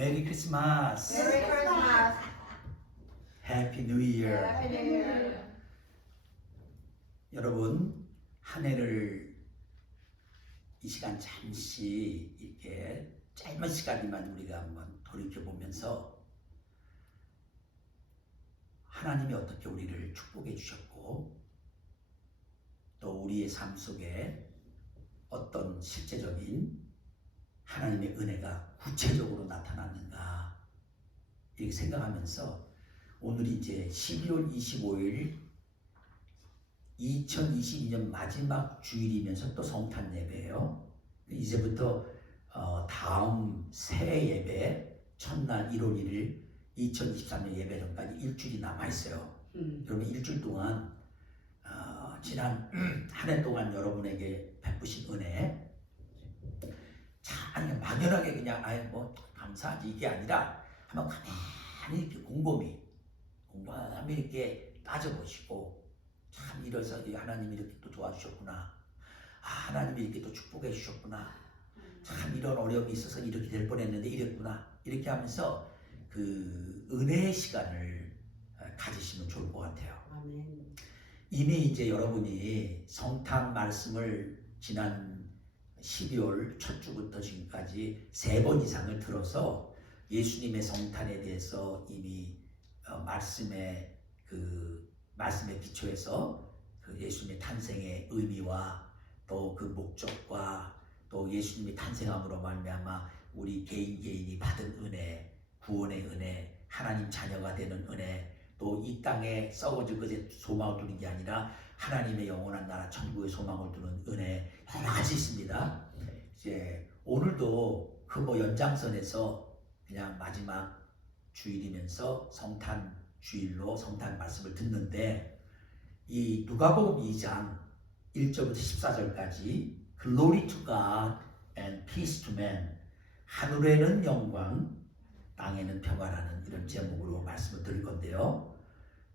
메리 크리스마스. Merry Christmas. 해피 뉴 이어. Happy New Year. 여러분, 한 해를 이 시간 잠시 이렇게 짧은 시간이지만 우리가 한번 돌이켜 보면서 하나님이 어떻게 우리를 축복해 주셨고 또 우리의 삶 속에 어떤 실제적인 하나님의 은혜가 구체적으로 나타났는가 이렇게 생각하면서 오늘이 이제 12월 25일 2022년 마지막 주일이면서 또 성탄 예배예요. 이제부터 다음 새 예배 첫날 1월 1일 2023년 예배 전까지 일주일이 남아 있어요. 여러분 일주일 동안 지난 한 해 동안 여러분에게 베푸신 은혜 참 막연하게 그냥 뭐 감사하지 이게 아니라 한번 가만히 이렇게 곰곰이 이렇게 따져보시고 참 이래서 하나님이 이렇게 또 도와주셨구나. 하나님이 이렇게 또 축복해 주셨구나. 참 이런 어려움이 있어서 이렇게 될 뻔했는데 이랬구나. 이렇게 하면서 그 은혜의 시간을 가지시면 좋을 것 같아요. 아멘. 이미 이제 여러분이 성탄 말씀을 지난 12월 첫 주부터 지금까지 3번 이상을 들어서 예수님의 성탄에 대해서 이미 말씀에 기초해서 그 예수님의 탄생의 의미와 또 그 목적과 또 예수님이 탄생함으로 말미암아 우리 개인이 받은 은혜, 구원의 은혜, 하나님 자녀가 되는 은혜, 또 이 땅에 썩어질 것에 소망을 두는 게 아니라 하나님의 영원한 나라 천국의 소망을 두는 은혜 여러 가지 있습니다. 이제 오늘도 그 연장선에서 그냥 마지막 주일이면서 성탄 주일로 성탄 말씀을 듣는데 이 누가복음 2장 1절부터 14절까지 Glory to God and peace to man, 하늘에는 영광 땅에는 평화라는 이런 제목으로 말씀을 드릴 건데요.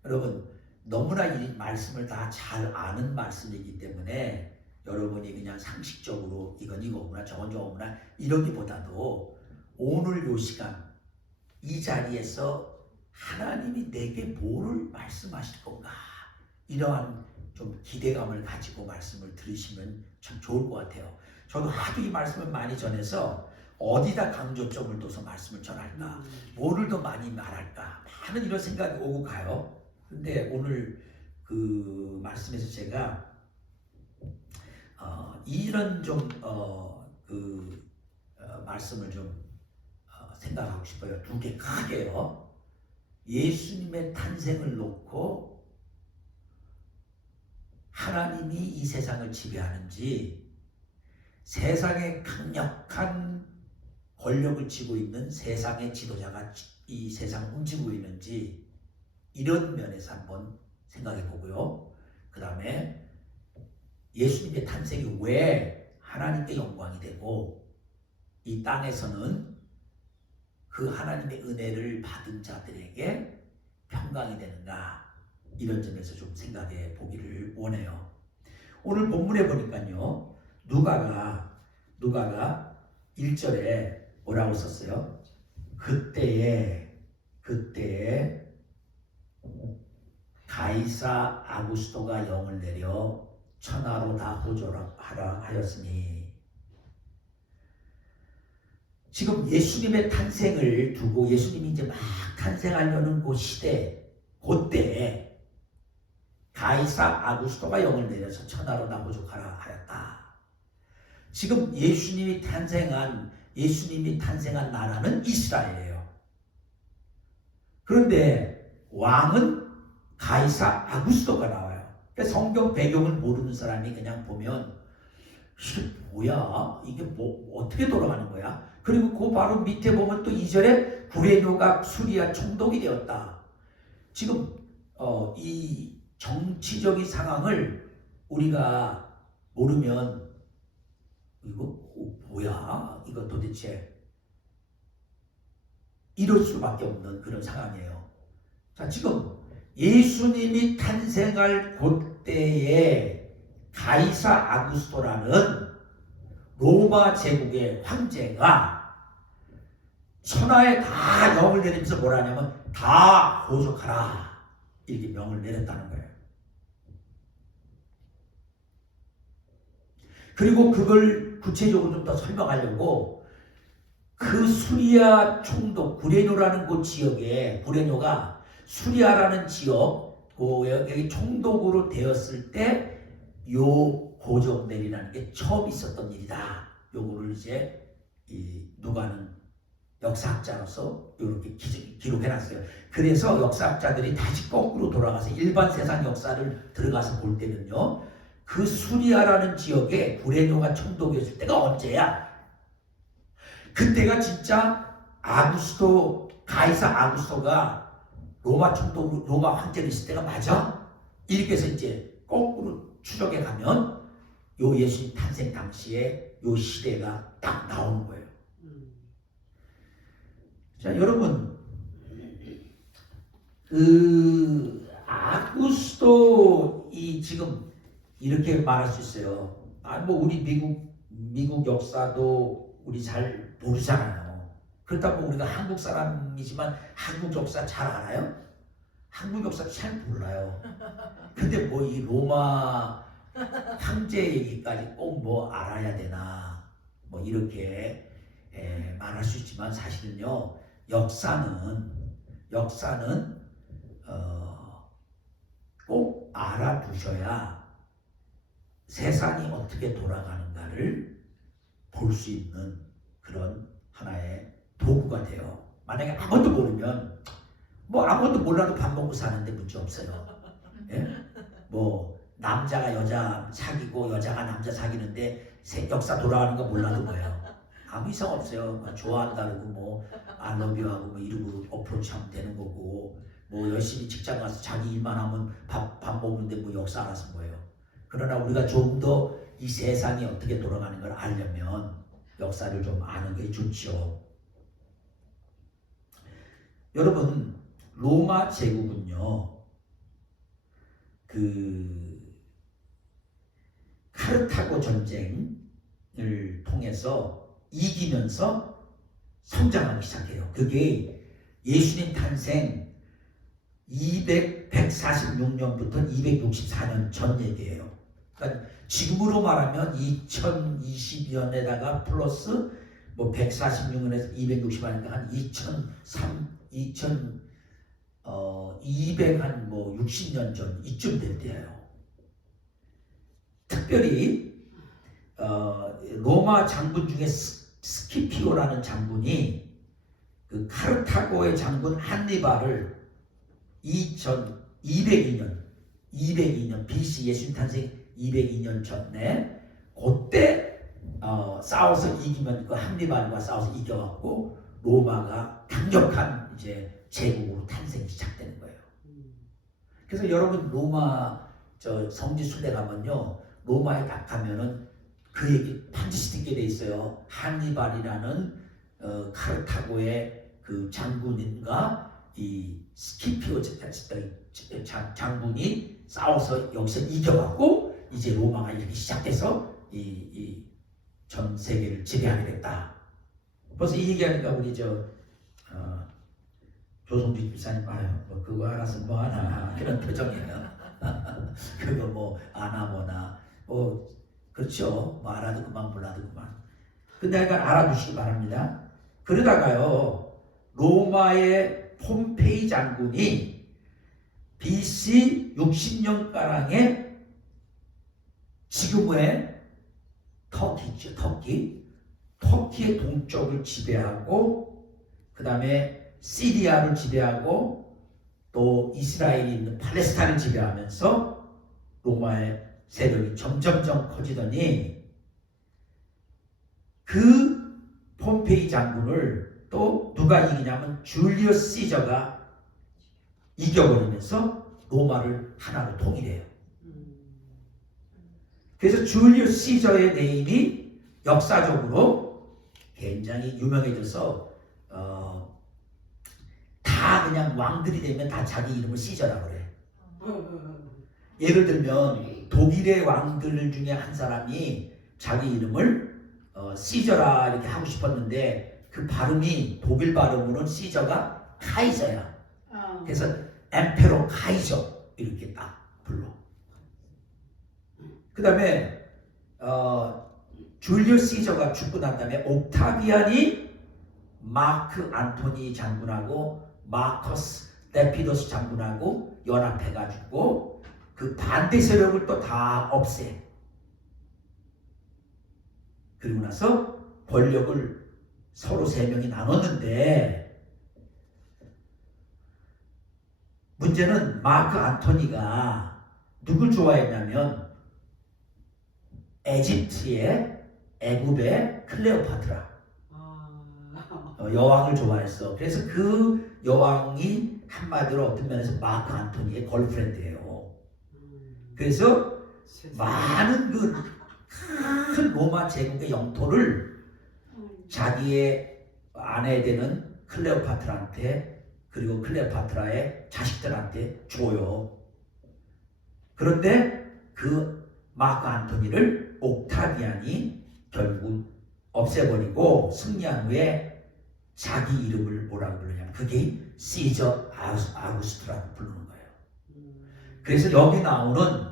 여러분 너무나 이 말씀을 다 잘 아는 말씀이기 때문에 여러분이 그냥 상식적으로 이건 이거구나 저건 저거구나 이러기보다도 오늘 요 시간 이 자리에서 하나님이 내게 뭐를 말씀하실 건가 이러한 좀 기대감을 가지고 말씀을 들으시면 참 좋을 것 같아요. 저도 하도 이 말씀을 많이 전해서 어디다 강조점을 둬서 말씀을 전할까, 뭐를 더 많이 말할까 많은 이런 생각이 오고 가요. 근데 오늘 그 말씀에서 제가 이런 좀 말씀을 좀 생각하고 싶어요. 두 개 크게요. 예수님의 탄생을 놓고 하나님이 이 세상을 지배하는지 세상에 강력한 권력을 쥐고 있는 세상의 지도자가 이 세상을 움직이고 있는지 이런 면에서 한번 생각해 보고요. 그 다음에 예수님의 탄생이 왜 하나님께 영광이 되고 이 땅에서는 그 하나님의 은혜를 받은 자들에게 평강이 되는가 이런 점에서 좀 생각해 보기를 원해요. 오늘 본문에 보니까요. 누가가 1절에 뭐라고 썼어요? 그때에 가이사 아구스토가 영을 내려 천하로 다 보존하라 하였으니 지금 예수님의 탄생을 두고 예수님이 이제 막 탄생하려는 그 시대 그때에 가이사 아구스토가 영을 내려서 천하로 다 보존하라 하였다. 지금 예수님이 탄생한 나라는 이스라엘이에요. 그런데 왕은 가이사 아구스토가 나와요. 그러니까 성경 배경을 모르는 사람이 그냥 보면 이게 뭐야? 이게 뭐 어떻게 돌아가는 거야? 그리고 그 바로 밑에 보면 또 2절에 구레노가 수리아 총독이 되었다. 지금 이 정치적인 상황을 우리가 모르면 이거 뭐야? 이거 도대체 이럴 수밖에 없는 그런 상황이에요. 자, 지금 예수님이 탄생할 그때에 가이사 아구스토라는 로마 제국의 황제가 천하에 다 명을 내리면서 뭐라 하냐면 다 호족하라 이렇게 명을 내렸다는 거예요. 그리고 그걸 구체적으로 좀 더 설명하려고 그 수리아 총독 구레뇨라는 그 지역에 구레뇨가 수리아라는 지역 여기 총독으로 되었을 때 요 고적 내리라는 게 처음 있었던 일이다. 요거를 이제 이 누가는 역사학자로서 이렇게 기록해놨어요. 그래서 역사학자들이 다시 거꾸로 돌아가서 일반 세상 역사를 들어가서 볼 때는요, 그 수리아라는 지역에 구레뇨가 총독이었을 때가 언제야? 그때가 진짜 가이사 아구스토가 로마 총독, 로마 황제로 있을 때가 맞아? 이렇게 해서 이제 거꾸로 추적해 가면 요 예수님 탄생 당시에 요 시대가 딱 나오는 거예요. 자, 여러분, 그 아구스토 이 지금 이렇게 말할 수 있어요. 뭐 우리 미국 역사도 우리 잘 모르잖아요. 그렇다고 우리가 한국 사람이지만 한국 역사 잘 알아요? 한국 역사 잘 몰라요. 근데 뭐 이 로마 황제 얘기까지 꼭 뭐 알아야 되나 뭐 이렇게 말할 수 있지만 사실은요, 역사는 꼭 알아두셔야 세상이 어떻게 돌아가는가를 볼 수 있는 그런 하나의 도구가 돼요. 만약에 아무것도 모르면 뭐 아무것도 몰라도 밥 먹고 사는데 문제 없어요. 예? 뭐 남자가 여자 사귀고 여자가 남자 사귀는데 역사 돌아가는 거 몰라도 뭐예요. 아무 이상 없어요. 뭐 좋아한다고 뭐 알러뷰하고 뭐 이러고 어프로치하면 되는 거고, 뭐 열심히 직장 가서 자기 일만 하면 밥 먹는데 뭐 역사 알아서 뭐예요. 그러나 우리가 좀 더 이 세상이 어떻게 돌아가는 걸 알려면 역사를 좀 아는 게 좋죠. 여러분, 로마 제국은요, 그 카르타고 전쟁을 통해서 이기면서 성장하기 시작해요. 그게 예수님 탄생 146년부터 264년 전 얘기예요. 그러니까 지금으로 말하면 2020년에다가 플러스 뭐 146년에서 260년이니까 한 200한 뭐 60년 전 이쯤 될 때예요. 특별히 로마 장군 중에 스키피오라는 장군이 그 카르타고의 장군 한니발을 202년 BC 예수님 탄생 202년 전에 그때 싸워서 이기면 그 한니발과 싸워서 이겨갖고 로마가 강력한 이제 제국으로 탄생이 시작되는 거예요. 그래서 여러분 로마 성지 순례 가면요, 로마에 딱 가면은 그 얘기 반드시 듣게 돼 있어요. 한니발이라는 카르타고의 그 장군인가 이 스키피오 장군이 싸워서 여기서 이겨갖고 이제 로마가 이렇게 시작돼서 이 전 세계를 지배하게 됐다. 벌써 이 얘기하니까 우리 조성주 집사님 뭐 그거 알아서 뭐 하나 그런 표정이에요. 그거 뭐 아나 뭐나 뭐 그렇죠. 뭐 알아도 그만 몰라도 그만. 근데 그러니까 알아두시기 바랍니다. 그러다가요, 로마의 폼페이 장군이 BC 60년가량에 지금의 터키죠. 터키의 동쪽을 지배하고 그 다음에 시리아를 지배하고 또 이스라엘이 있는 팔레스타인을 지배하면서 로마의 세력이 점점점 커지더니 그 폼페이 장군을 또 누가 이기냐면 줄리어스 시저가 이겨버리면서 로마를 하나로 통일해요. 그래서 줄리어스 시저의 네임이 역사적으로 굉장히 유명해져서 다 그냥 왕들이 되면 다 자기 이름을 시저라고 그래. 예를 들면 독일의 왕들 중에 한 사람이 자기 이름을 시저라 이렇게 하고 싶었는데 그 발음이 독일 발음으로는 시저가 카이저야. 어. 그래서 엠페로 카이저 이렇게 딱 불러. 그 다음에 줄리우스 시저가 죽고 난 다음에 옥타비안이 마크 안토니 장군하고 마커스 데피더스 장군하고 연합해가지고 그 반대 세력을 또 다 없애. 그리고 나서 권력을 서로 세 명이 나눴는데 문제는 마크 안토니가 누굴 좋아했냐면 애굽의 클레오파트라 여왕을 좋아했어. 그래서 그 여왕이 한마디로 어떤 면에서 마크 안토니의 걸프렌드예요. 그래서 많은 그 큰 로마 제국의 영토를 자기의 아내 되는 클레오파트라한테 그리고 클레오파트라의 자식들한테 줘요. 그런데 그 마크 안토니를 옥타비안이 결국 없애버리고 승리한 후에 자기 이름을 뭐라고 부르냐면 그게 시저 아구스토라고 부르는 거예요. 그래서 여기 나오는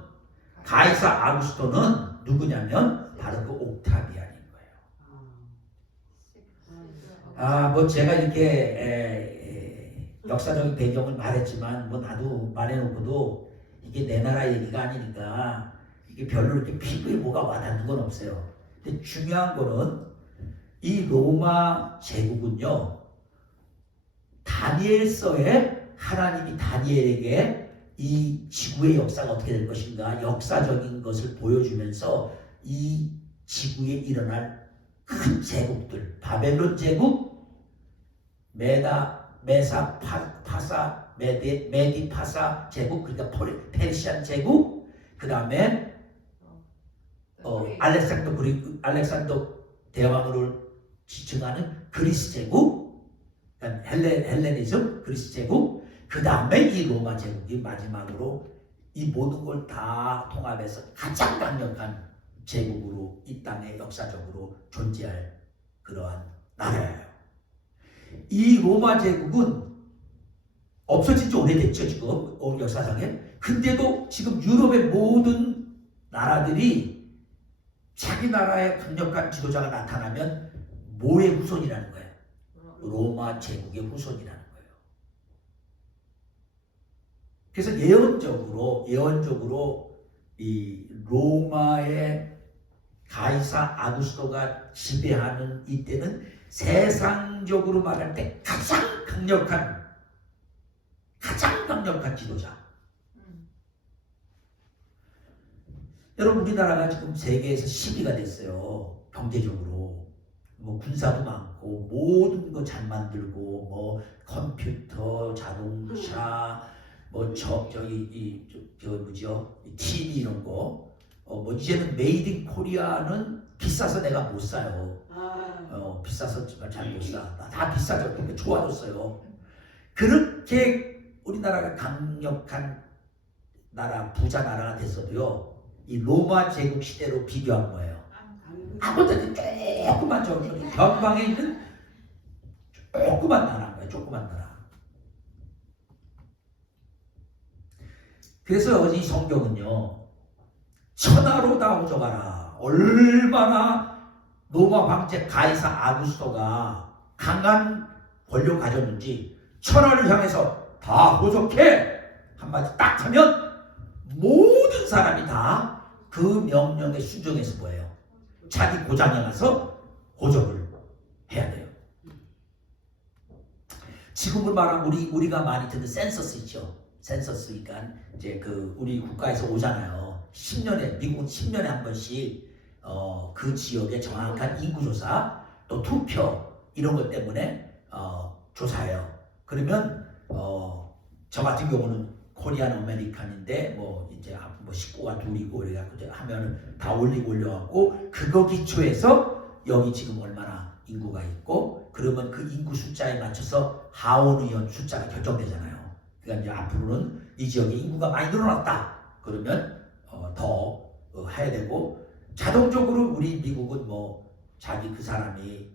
가이사 아구스토는 누구냐면 바로 그 옥타비안인 거예요. 뭐 제가 이렇게 역사적인 배경을 말했지만 뭐 나도 말해놓고도 이게 내 나라 얘기가 아니니까 이게 별로 이렇게 피부에 뭐가 와닿는 건 없어요. 근데 중요한 거는 이 로마 제국은요, 다니엘서에 하나님이 다니엘에게 이 지구의 역사가 어떻게 될 것인가 역사적인 것을 보여주면서 이 지구에 일어날 큰 제국들, 바벨론 제국, 메사 파사 메디 파사 제국, 그러니까 페르시안 제국, 그 다음에 알렉산더 대왕으로 지칭하는 그리스 제국, 그러니까 헬레니즘 그리스 제국, 그 다음에 이 로마 제국이 마지막으로 이 모든 걸 다 통합해서 가장 강력한 제국으로 이 땅에 역사적으로 존재할 그러한 나라예요. 이 로마 제국은 없어진 지 오래됐죠, 지금 역사상에. 근데도 지금 유럽의 모든 나라들이 자기 나라의 강력한 지도자가 나타나면 뭐의 후손이라는 거예요? 로마 제국의 후손이라는 거예요. 그래서 예언적으로 이 로마의 가이사 아구스토가 지배하는 이때는 세상적으로 말할 때 가장 강력한 지도자. 여러분, 우리나라가 지금 세계에서 10위가 됐어요. 경제적으로. 뭐 군사도 많고 모든 거 잘 만들고 뭐 컴퓨터, 자동차, 뭐 TV 이런 거. 뭐 이제는 메이드 인 코리아는 비싸서 내가 못 사요. 비싸서 잘 못 사. 다 비싸죠. 그러니까 좋아졌어요. 그렇게 우리나라가 강력한 나라, 부자 나라가 됐어도요, 이 로마 제국 시대로 비교한 거예요. 아무튼 조그만 변방에 있는 조그만 나라인 거예요. 조그만 나라. 그래서 이 성경은요, 천하로 다 오져가라. 얼마나 로마 황제 가이사 아구스토가 강한 권력 가졌는지 천하를 향해서 다 호적해 한마디 딱 하면 모든 사람이 다 그 명령에 순종해서 뭐예요? 자기 고장에 가서 호적을 해야 돼요. 지금으로 말하면 우리가 많이 듣는 센서스 있죠. 센서스, 그러니까 이제 그 우리 국가에서 오잖아요. 10년에, 미국은 10년에 한 번씩 그 지역의 정확한 인구조사, 또 투표 이런 것 때문에 조사해요. 그러면 저 같은 경우는 코리안 아메리칸인데 뭐 이제 뭐 식구가 둘이고 그래갖고 하면은 다 올려갖고 그거 기초해서 여기 지금 얼마나 인구가 있고 그러면 그 인구 숫자에 맞춰서 하원 의원 숫자가 결정되잖아요. 그러니까 이제 앞으로는 이 지역에 인구가 많이 늘어났다. 그러면 더 해야 되고 자동적으로 우리 미국은 뭐 자기 그 사람이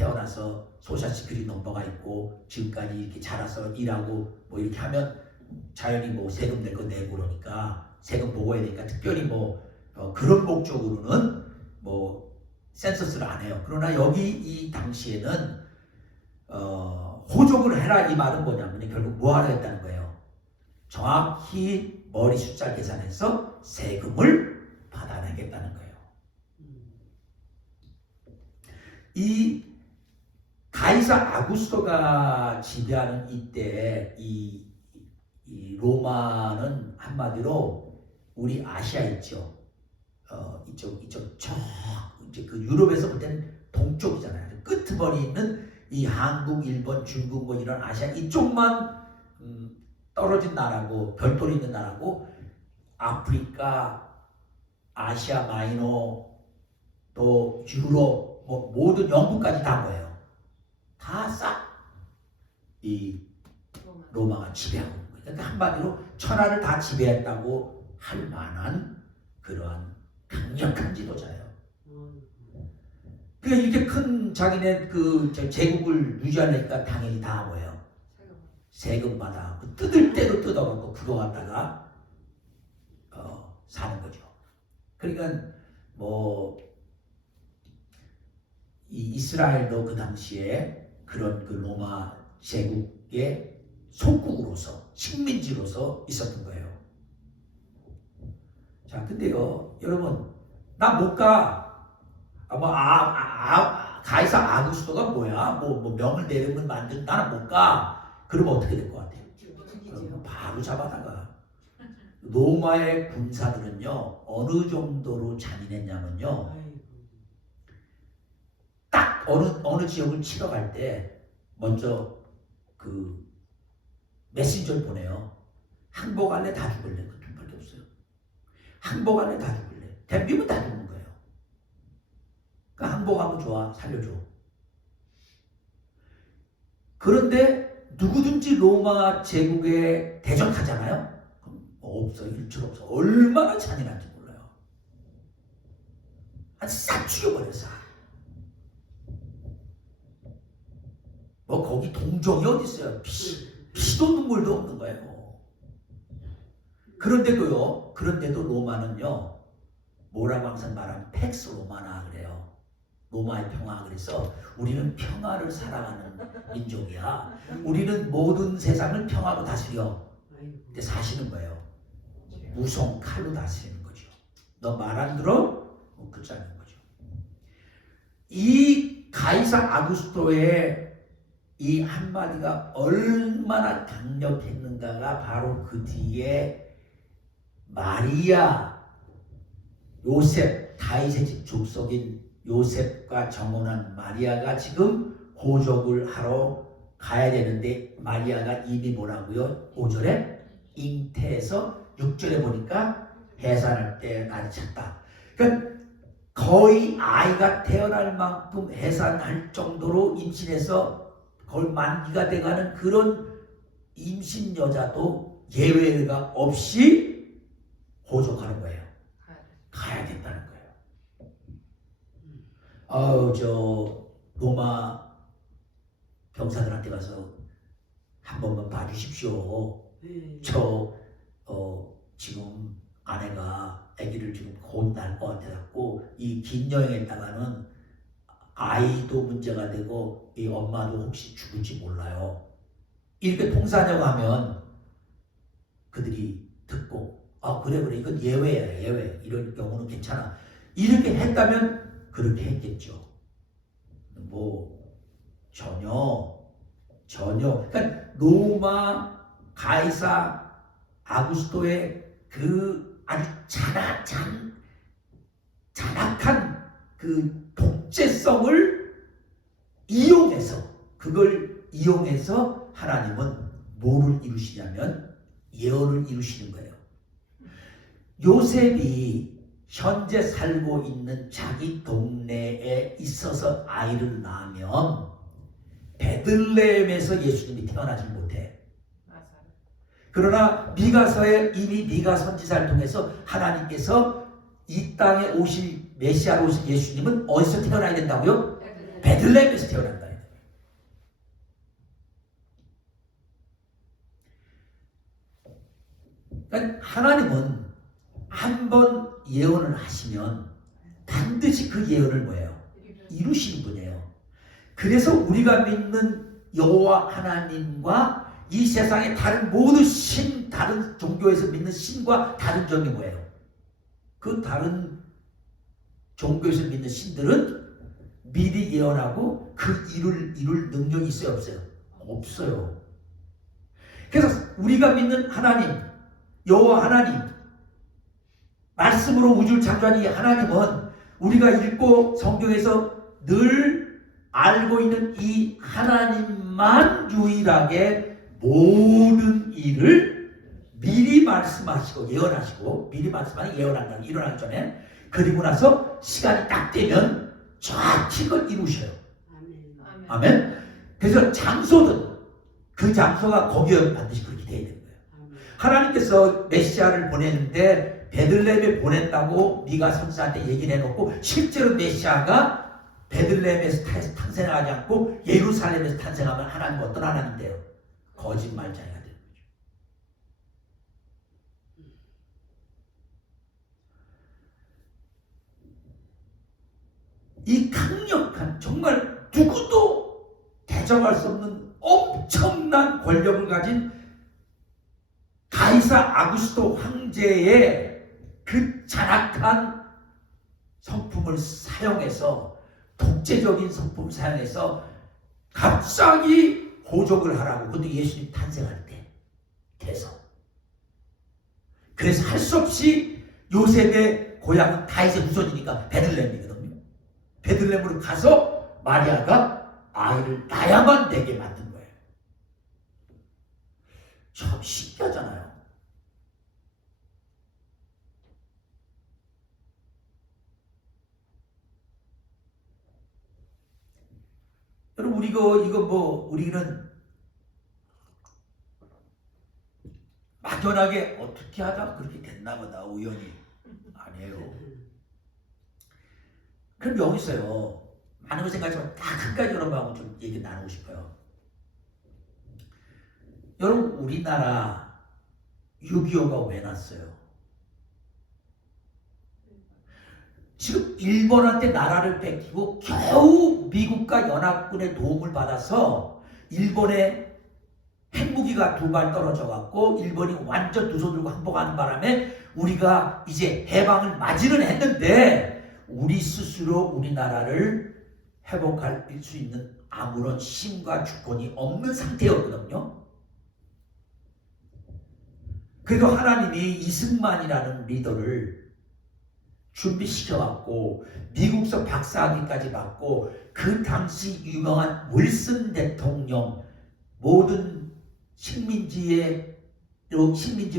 태어나서 소셜시큐리티 넘버가 있고 지금까지 이렇게 자라서 일하고 뭐 이렇게 하면 자연히 뭐 세금 낼 거 내고 그러니까 세금 보고해야 되니까 특별히 뭐 그런 목적으로는 뭐 센서스를 안 해요. 그러나 여기 이 당시에는 호족을 해라 이 말은 뭐냐면 결국 뭐 하라 했다는 거예요. 정확히 머리 숫자 계산해서 세금을 받아내겠다는 거예요. 이 가이사 아구스토가 지배하는 이때 이 로마는 한마디로 우리 아시아 있죠. 이쪽 저 이제 그 유럽에서 볼 때는 동쪽이잖아요. 끄트머리 있는 이 한국, 일본, 중국 뭐 이런 아시아 이쪽만 떨어진 나라고 별도로 있는 나라고 아프리카, 아시아 마이너 또 유럽 뭐 모든 영국까지 다 뭐예요? 다 싹 이 로마가 지배하고 있는 거예요. 그러니까 한마디로 천하를 다 지배했다고 할 만한 그러한 강력한 지도자예요. 그러니까 이렇게 큰 자기네 그 제국을 유지하려니까 당연히 다 뭐예요? 세금 받아 뜯을 대로 뜯어갖고 그거 갖다가 사는 거죠. 그러니까 뭐 이 이스라엘도 그 당시에 그런 그 로마 제국의 속국으로서 식민지로서 있었던 거예요. 자, 근데요, 여러분, 나 못 가. 가이사 아구스토가 뭐야? 뭐 명을 내리면 만든 나는 못 가. 그러면 어떻게 될 것 같아요? 그러면 바로 잡아다가 로마의 군사들은요 어느 정도로 잔인했냐면요. 딱 어느 지역을 치러 갈 때 먼저 그 메신저를 보내요. 항복할래 다 죽을래 그 둘밖에 없어요. 항복할래 다 죽을래. 덤비면 다 죽는 거예요. 그러니까 항복하면 좋아 살려줘. 그런데 누구든지 로마 제국에 대적하잖아요. 그럼 없어 일출 없어. 얼마나 잔인한지 몰라요. 아주 싹 죽여버려 싹. 뭐 거기 동정이 어디 있어요? 피도 눈물도 없는 거예요. 그런데도 로마는요 뭐라고 항상 말하면 팩스 로마나 그래요. 로마의 평화. 그래서 우리는 평화를 사랑하는 민족이야. 우리는 모든 세상을 평화로 다스려. 근데 사시는 거예요. 무성 칼로 다스리는 거죠. 너 말 안 들어? 끝장인 거죠. 이 가이사 아구스토의 이 한마디가 얼마나 강력했는가가 바로 그 뒤에 마리아, 요셉, 다윗의 집 족속인 요셉과 정혼한 마리아가 지금 호적을 하러 가야 되는데 마리아가 이미 뭐라고요? 5절에 잉태해서 6절에 보니까 해산할 때 날이 찼다. 그러니까 거의 아이가 태어날 만큼 해산할 정도로 임신해서 거의 만기가 돼가는 그런 임신 여자도 예외가 없이 호적하는 거예요. 가야 된다는 거예요. 저 로마 병사들한테 가서 한 번만 봐주십시오. 저 지금 아내가 아기를 지금 곧 낳을 것 같아갖고 이 긴 여행에다가는 아이도 문제가 되고 이 엄마도 혹시 죽을지 몰라요. 이렇게 통사하려고 하면 그들이 듣고 그래 이건 예외야 예외. 이런 경우는 괜찮아. 이렇게 했다면 그렇게 했겠죠. 뭐 전혀 그러니까 로마 가이사 아구스토의 그 아주 잔악한 그 독재성을 그걸 이용해서 하나님은 뭐를 이루시냐면 예언을 이루시는 거예요. 요셉이 현재 살고 있는 자기 동네에 있어서 아이를 낳으면 베들레헴에서 예수님이 태어나지 못해. 그러나 미가서에 이미 미가 선지자를 통해서 하나님께서 이 땅에 오실 메시아로 오실 예수님은 어디서 태어나야 된다고요? 베들레헴에서 태어난다. 그러니까 하나님은 한 번 예언을 하시면 반드시 그 예언을 뭐예요? 이루시는 분이에요. 그래서 우리가 믿는 여호와 하나님과 이 세상의 다른 모든 신, 다른 종교에서 믿는 신과 다른 점이 뭐예요? 그 다른 종교에서 믿는 신들은 미리 예언하고 그 이룰 능력이 있어요, 없어요? 없어요. 그래서 우리가 믿는 하나님, 여호와 하나님, 말씀으로 우주를 창조한 이 하나님은 우리가 읽고 성경에서 늘 알고 있는 이 하나님만 유일하게 모든 일을 미리 말씀하시고 예언하시고, 미리 말씀하시고 예언한다는 일어나기 전에, 그리고 나서 시간이 딱 되면 정확히 그걸 이루셔요. 아멘. 그래서 장소든 그 장소가 거기에 반드시 그렇게 돼야 되는 거예요. 하나님께서 메시아를 보내는데 베들레헴에 보낸다고 미가 선지자한테 얘기를 해놓고 실제로 메시아가 베들레헴에서 탄생하지 않고 예루살렘에서 탄생하면 하나님은 어떤 하나님인데요? 거짓말자가 되는 거죠. 이 강력한, 정말 누구도 대적할 수 없는 엄청난 권력을 가진 가이사 아구스토 황제의 그 잔악한 성품을 사용해서, 독재적인 성품을 사용해서 갑자기 호적을 하라고. 근데 예수님 탄생할 때 돼서, 그래서 할 수 없이 요셉의 고향은 다윗의 후손이니까 베들레헴이거든요. 베들레헴으로 가서 마리아가 아이를 낳아야만 되게 만든 거예요. 참 신기하잖아요. 여러분, 우리는 막연하게 어떻게 하다가 그렇게 됐나 보다, 우연히. 아니에요. 그럼 여기서요, 많은 걸 생각하지만 딱 한 가지 여러분하고 좀 얘기 나누고 싶어요. 여러분, 우리나라 6.25가 왜 났어요? 지금 일본한테 나라를 뺏기고 겨우 미국과 연합군의 도움을 받아서 일본의 핵무기가 2발 떨어져 갖고 일본이 완전 두 손 들고 항복하는 바람에 우리가 이제 해방을 맞이는 했는데 우리 스스로 우리나라를 회복할 수 있는 아무런 힘과 주권이 없는 상태였거든요. 그래도 하나님이 이승만이라는 리더를 준비시켜왔고 미국서 박사학위까지 받고 그 당시 유명한 윌슨 대통령, 모든 식민지로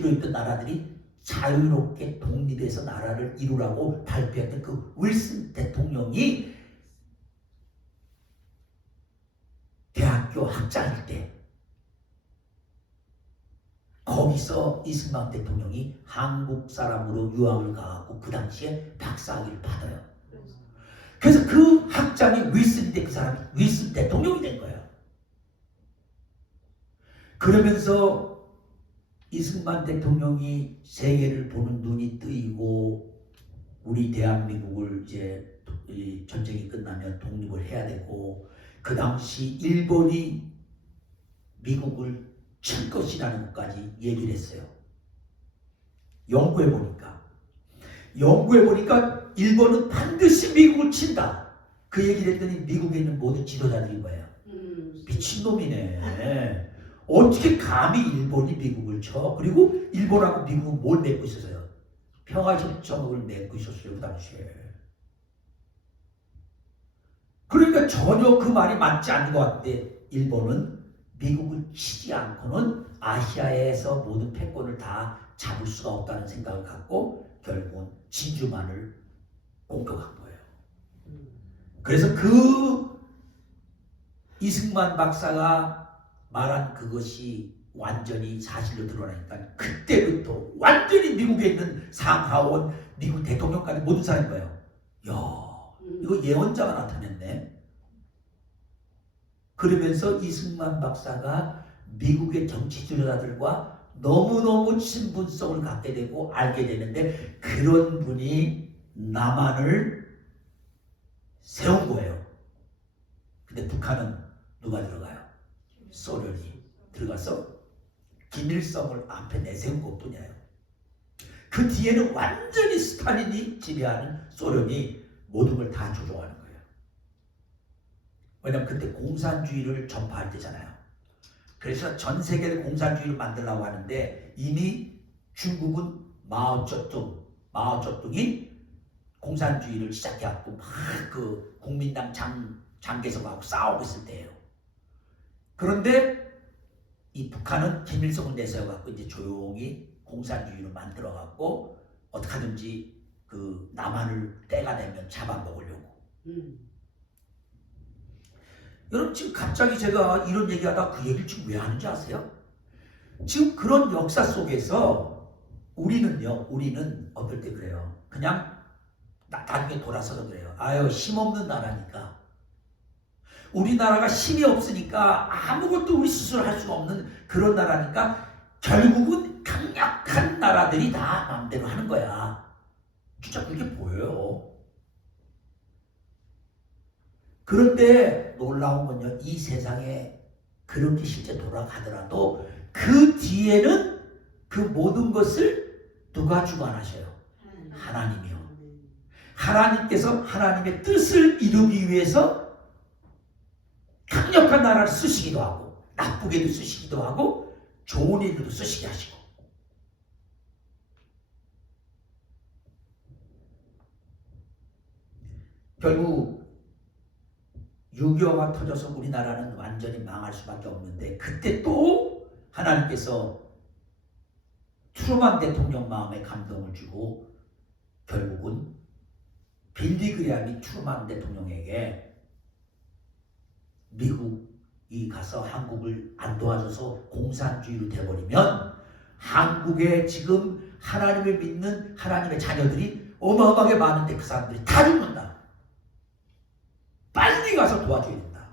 있던 나라들이 자유롭게 독립해서 나라를 이루라고 발표했던 그 윌슨 대통령이 대학교 학장일 때 거기서 이승만 대통령이 한국 사람으로 유학을 가고 그 당시에 박사학위를 받아요. 그래서 그 학장이 윌슨인데 그 사람이 윌슨 대통령이 된 거예요. 그러면서 이승만 대통령이 세계를 보는 눈이 뜨이고 우리 대한민국을 이제 전쟁이 끝나면 독립을 해야 되고 그 당시 일본이 미국을 칠 것이라는 것까지 얘기를 했어요. 연구해 보니까 일본은 반드시 미국을 친다. 그 얘기를 했더니 미국에 있는 모든 지도자들이 뭐예요? 미친놈이네. 어떻게 감히 일본이 미국을 쳐? 그리고 일본하고 미국은 뭘 맺고 있었어요? 평화협정을 맺고 있었어요, 그 당시에. 그러니까 전혀 그 말이 맞지 않는 것 같은데 일본은 미국을 치지 않고는 아시아에서 모든 패권을 다 잡을 수가 없다는 생각을 갖고 결국은 진주만을 공격한 거예요. 그래서 그 이승만 박사가 말한 그것이 완전히 사실로 드러나니까 그때부터 완전히 미국에 있는 상하원, 미국 대통령까지 모든 사람이 뭐예요? 야, 이거 예언자가 나타냈네. 그러면서 이승만 박사가 미국의 정치 지도자들과 너무너무 친분성을 갖게 되고 알게 되는데 그런 분이 남한을 세운 거예요. 근데 북한은 누가 들어가요? 소련이 들어가서 김일성을 앞에 내세운 것뿐이에요. 그 뒤에는 완전히 스탈린이 지배하는 소련이 모든 걸 다 조종하는 거예요. 왜냐면 그때 공산주의를 전파할 때잖아요. 그래서 전 세계를 공산주의를 만들려고 하는데 이미 중국은 마오쩌둥이 공산주의를 시작해갖고 막 그 국민당 장개석하고 싸우고 있을 때예요. 그런데 이 북한은 김일성을 내세워갖고 이제 조용히 공산주의를 만들어갖고 어떻게 하든지 그 남한을 때가 되면 잡아먹으려고. 여러분 지금 갑자기 제가 이런 얘기하다 그 얘기를 지금 왜 하는지 아세요? 지금 그런 역사 속에서 우리는 어떨 때 그래요. 그냥 나중에 돌아서서 그래요. 아유 힘없는 나라니까. 우리나라가 힘이 없으니까 아무것도 우리 스스로 할 수가 없는 그런 나라니까 결국은 강력한 나라들이 다 마음대로 하는 거야. 진짜 그렇게 보여요. 그런데 놀라운 건요. 이 세상에 그렇게 실제 돌아가더라도 그 뒤에는 그 모든 것을 누가 주관하셔요? 하나님이요. 하나님께서 하나님의 뜻을 이루기 위해서 강력한 나라를 쓰시기도 하고 나쁘게도 쓰시기도 하고 좋은 일들도 쓰시게 하시고. 결국 6.25가 터져서 우리나라는 완전히 망할 수밖에 없는데 그때 또 하나님께서 트루만 대통령 마음에 감동을 주고 결국은 빌리 그레함이 트루만 대통령에게 미국이 가서 한국을 안 도와줘서 공산주의로 돼버리면 한국에 지금 하나님을 믿는 하나님의 자녀들이 어마어마하게 많은데 그 사람들이 다 죽는다. 빨리 가서 도와줘야 된다.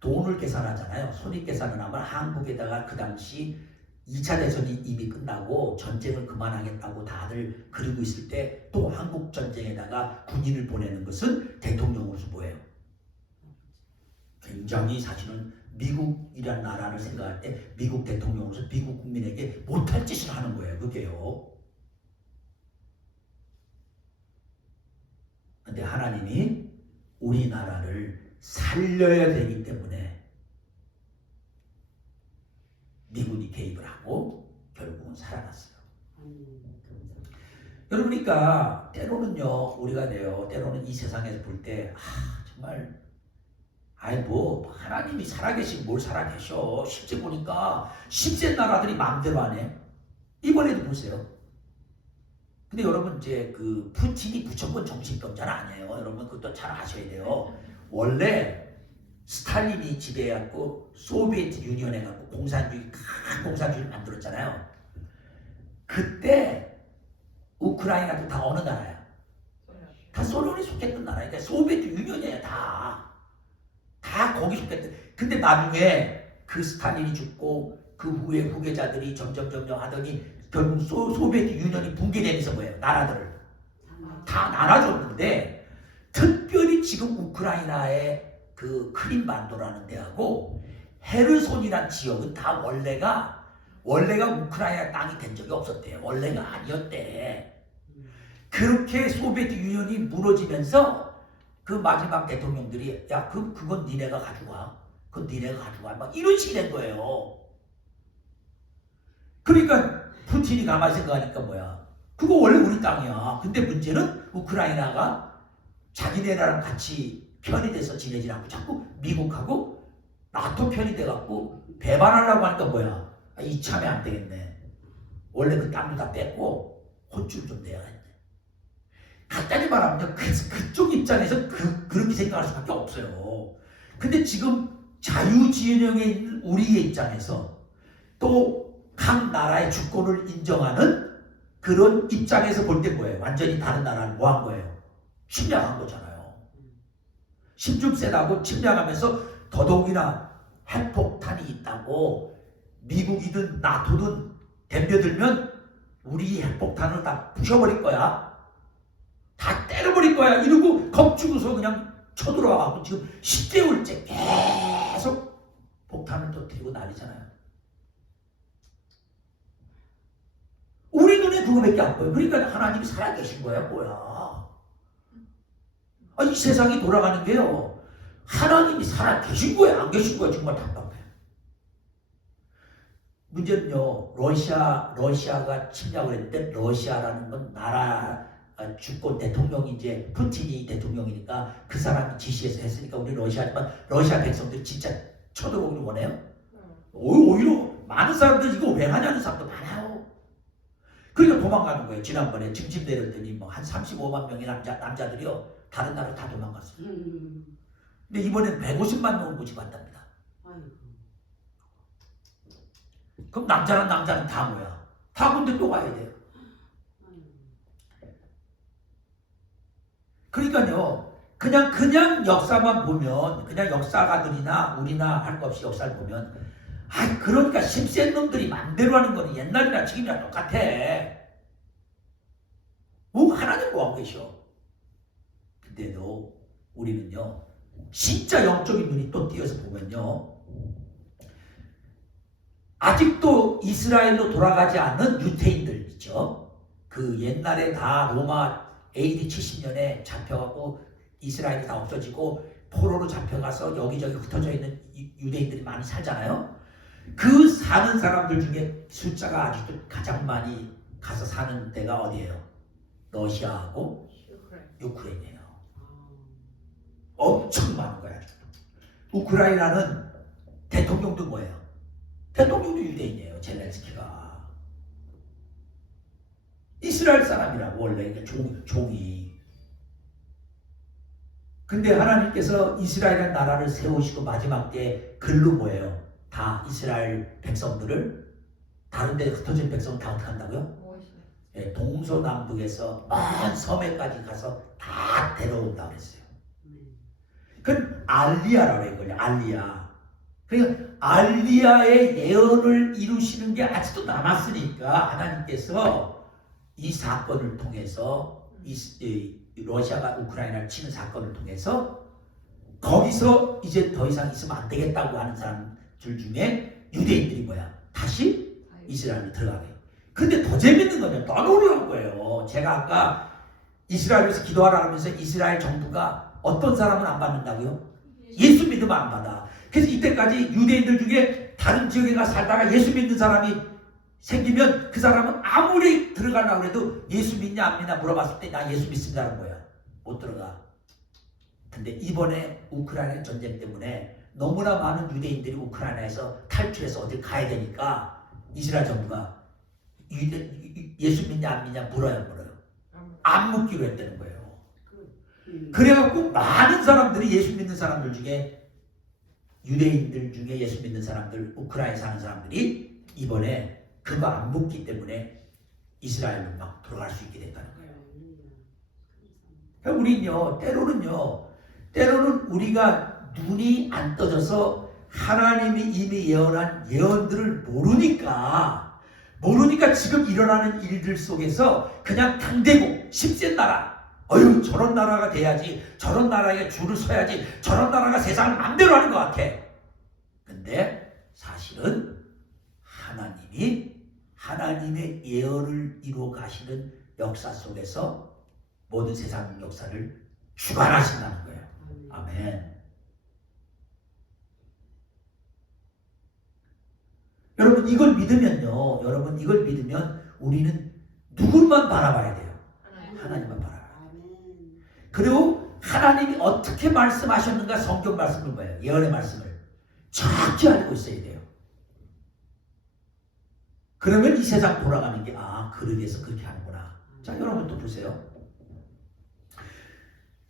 돈을 계산하잖아요. 손익계산을 하면 한국에다가 그 당시 2차 대전이 이미 끝나고 전쟁을 그만하겠다고 다들 그리고 있을 때 또 한국 전쟁에다가 군인을 보내는 것은 대통령으로서 뭐예요? 굉장히 사실은 미국이라는 나라를 생각할 때 미국 대통령으로서 미국 국민에게 못할 짓을 하는 거예요. 그게요. 근데 하나님이 우리나라를 살려야 되기 때문에 미군이 개입을 하고 결국은 살아났어요. 여러분 그러니까 때로는요 우리가 때로는 이 세상에서 볼 때 정말 뭐 하나님이 살아계시면 뭘 살아계셔. 실제 보니까 10세 나라들이 마음대로 하네. 이번에도 보세요. 근데 여러분 이제 그 푸틴이 무조건 정신병자는 아니에요. 여러분 그것도 잘 아셔야 돼요. 원래 스탈린이 지배해갖고 소비에트 유니언 해갖고 공산주의를 만들었잖아요. 그때 우크라이나도 다 어느 나라야? 다 소련에 속했던 나라야. 그러니까 소비에트 유니언이야 다 거기 속했던. 근데 나중에 그 스탈린이 죽고 그 후에 후계자들이 점점 하더니 결국 소비에트 유니언이 붕괴되면서 뭐예요? 나라들을 다 나눠줬는데 특별히 지금 우크라이나의 그 크림반도라는 데하고 헤르손이라는 지역은 다 원래가 우크라이나 땅이 된 적이 없었대요. 원래가 아니었대. 그렇게 소비에트 유니언이 무너지면서 그 마지막 대통령들이 야 그건 니네가 가져가. 그건 니네가 가져가. 막 이런 식이 된 거예요. 그러니까 푸틴이 가만히 생각하니까 뭐야. 그거 원래 우리 땅이야. 근데 문제는 우크라이나가 자기네랑 같이 편이 돼서 지내지 않고 자꾸 미국하고 나토 편이 돼갖고 배반하려고 하니까 뭐야. 이참에 안 되겠네. 원래 그 땅도 다 뺐고 혼쭐 좀 내야겠네. 간단히 말하면 그쪽 입장에서 그렇게 생각할 수밖에 없어요. 근데 지금 자유진영에 있는 우리의 입장에서 또 각 나라의 주권을 인정하는 그런 입장에서 볼 때 뭐예요? 완전히 다른 나라를 뭐 한 거예요? 침략한 거잖아요. 신중세라고 침략하면서 더더욱이나 핵폭탄이 있다고 미국이든 나토든 덤벼들면 우리 핵폭탄을 다 부셔버릴 거야. 다 때려버릴 거야. 이러고 겁주고서 그냥 쳐들어와갖고 지금 10개월째 계속 폭탄을 터뜨리고 난리잖아요. 우리 눈에 그거밖에 안 보여. 그러니까 하나님이 살아계신 거야 뭐야. 이 세상이 돌아가는 게요. 하나님이 살아계신 거야 안 계신 거야. 정말 답답해. 문제는요. 러시아가 침략을 했는데 러시아라는 건 나라 주권 대통령이 이제 푸틴이 대통령이니까 그 사람이 지시해서 했으니까 우리 러시아지만 러시아 백성들이 진짜 쳐들어오기를 원해요? 오히려 많은 사람들 이거 왜 하냐는 사람도 많아요. 그러니까 도망가는 거예요. 지난번에 징집 내렸더니 뭐 한 35만 명의 남자들이요. 다른 나라 다 도망갔어요. 근데 이번엔 150만 명을 모집한답니다. 그럼 남자는 다 뭐야? 다 군대 또 가야 돼요. 그러니까요. 그냥 역사만 보면 그냥 역사가들이나 우리나 할 것 없이 역사를 보면 그러니까 심센 놈들이 맘대로 하는 거는 옛날이나 지금이나 똑같아. 뭐 하나님 뭐하고 계셔. 근데도 우리는요. 진짜 영적인 눈이 또 띄어서 보면요. 아직도 이스라엘로 돌아가지 않는 유태인들 있죠. 그 옛날에 다 로마 AD 70년에 잡혀가고 이스라엘이 다 없어지고 포로로 잡혀가서 여기저기 흩어져 있는 유대인들이 많이 살잖아요. 그 사는 사람들 중에 숫자가 아직도 가장 많이 가서 사는 데가 어디예요? 러시아하고 우크라이나예요. 엄청 많은 거야. 우크라이나는 대통령도 뭐예요? 대통령도 유대인이에요. 젤렌스키가. 이스라엘 사람이라고 원래 종이. 근데 하나님께서 이스라엘이라는 나라를 세우시고 마지막 때 글로 뭐예요? 다 이스라엘 백성들을 다른 데 흩어진 백성을 다 어떻게 한다고요? 예, 동서남북에서 먼 섬에까지 가서 다 데려온다고 했어요. 그건 알리야라고 해요. 그걸 알리야. 그러니까 알리야의 예언을 이루시는 게 아직도 남았으니까 하나님께서 이 사건을 통해서 러시아가 우크라이나를 치는 사건을 통해서 거기서 이제 더 이상 있으면 안 되겠다고 하는 사람들 중에 유대인들이 뭐야? 다시 이스라엘로 들어가게. 근데 더 재밌는 건요. 더 놀라운 거예요. 제가 아까 이스라엘에서 기도하라 하면서 이스라엘 정부가 어떤 사람은 안 받는다고요? 예수 믿으면 안 받아. 그래서 이때까지 유대인들 중에 다른 지역에 가 살다가 예수 믿는 사람이 생기면 그 사람은 아무리 들어가려고 해도 예수 믿냐 안 믿냐 물어봤을 때 나 예수 믿습니다라는 거야. 못 들어가. 근데 이번에 우크라이나 전쟁 때문에 너무나 많은 유대인들이 우크라이나에서 탈출해서 어딜 가야 되니까 이스라엘 정부가 예수 믿냐 안 믿냐 물어요. 안 묻기로 했다는 거예요. 그래갖고 많은 사람들이 예수 믿는 사람들 중에 유대인들 중에 예수 믿는 사람들 우크라이나에 사는 사람들이 이번에 그거 안 묻기 때문에 이스라엘로 막 돌아갈 수 있게 됐다는 거예요. 그러니까 우리는요 때로는 우리가 눈이 안 떠져서 하나님이 이미 예언한 예언들을 모르니까 지금 일어나는 일들 속에서 그냥 당대고 10세 나라 저런 나라가 돼야지, 저런 나라에 줄을 서야지, 저런 나라가 세상을 맘대로 하는 것 같아. 근데 사실은 하나님의 예언을 이루어 가시는 역사 속에서 모든 세상 역사를 주관하신다는 거예요. 아멘. 여러분 이걸 믿으면요. 우리는 누굴만 바라봐야 돼요. 하나님만 바라봐요. 그리고 하나님이 어떻게 말씀하셨는가 성경 말씀을 뭐예요? 예언의 말씀을 정확히 알고 있어야 돼요. 그러면 이 세상 돌아가는 게 그러게서 그렇게 하는구나. 자 여러분 또 보세요.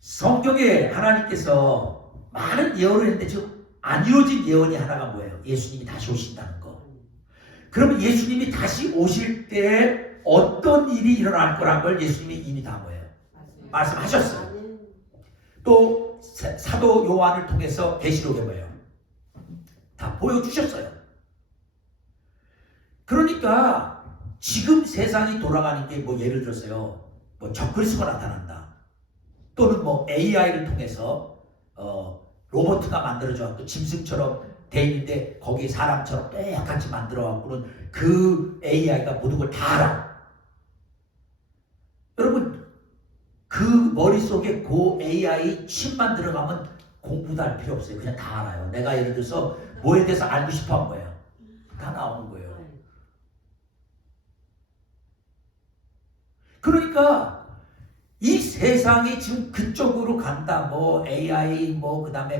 성경에 하나님께서 많은 예언을 했는데 지금 안 이루어진 예언이 하나가 뭐예요? 예수님이 다시 오신다는 거. 그러면 예수님이 다시 오실 때 어떤 일이 일어날 거란 걸 예수님이 이미 다 뭐예요? 말씀하셨어요. 또 사도 요한을 통해서 계시록에 뭐예요? 다 보여주셨어요. 그러니까 지금 세상이 돌아가는 게 뭐 예를 들었어요. 뭐 적그리스도가 나타난다. 또는 뭐 AI를 통해서 로봇가 만들어져갖고 짐승처럼 돼 있는데 거기에 사람처럼 똑같이 만들어갖고는 그 AI가 모든 걸 다 알아. 여러분 그 머릿속에 그 AI 칩만 들어가면 공부도 할 필요 없어요. 그냥 다 알아요. 내가 예를 들어서 뭐에 대해서 알고 싶어 한 거예요. 다 나오는 거예요. 그러니까 이 세상이 지금 그쪽으로 간다. 뭐 AI 뭐 그 다음에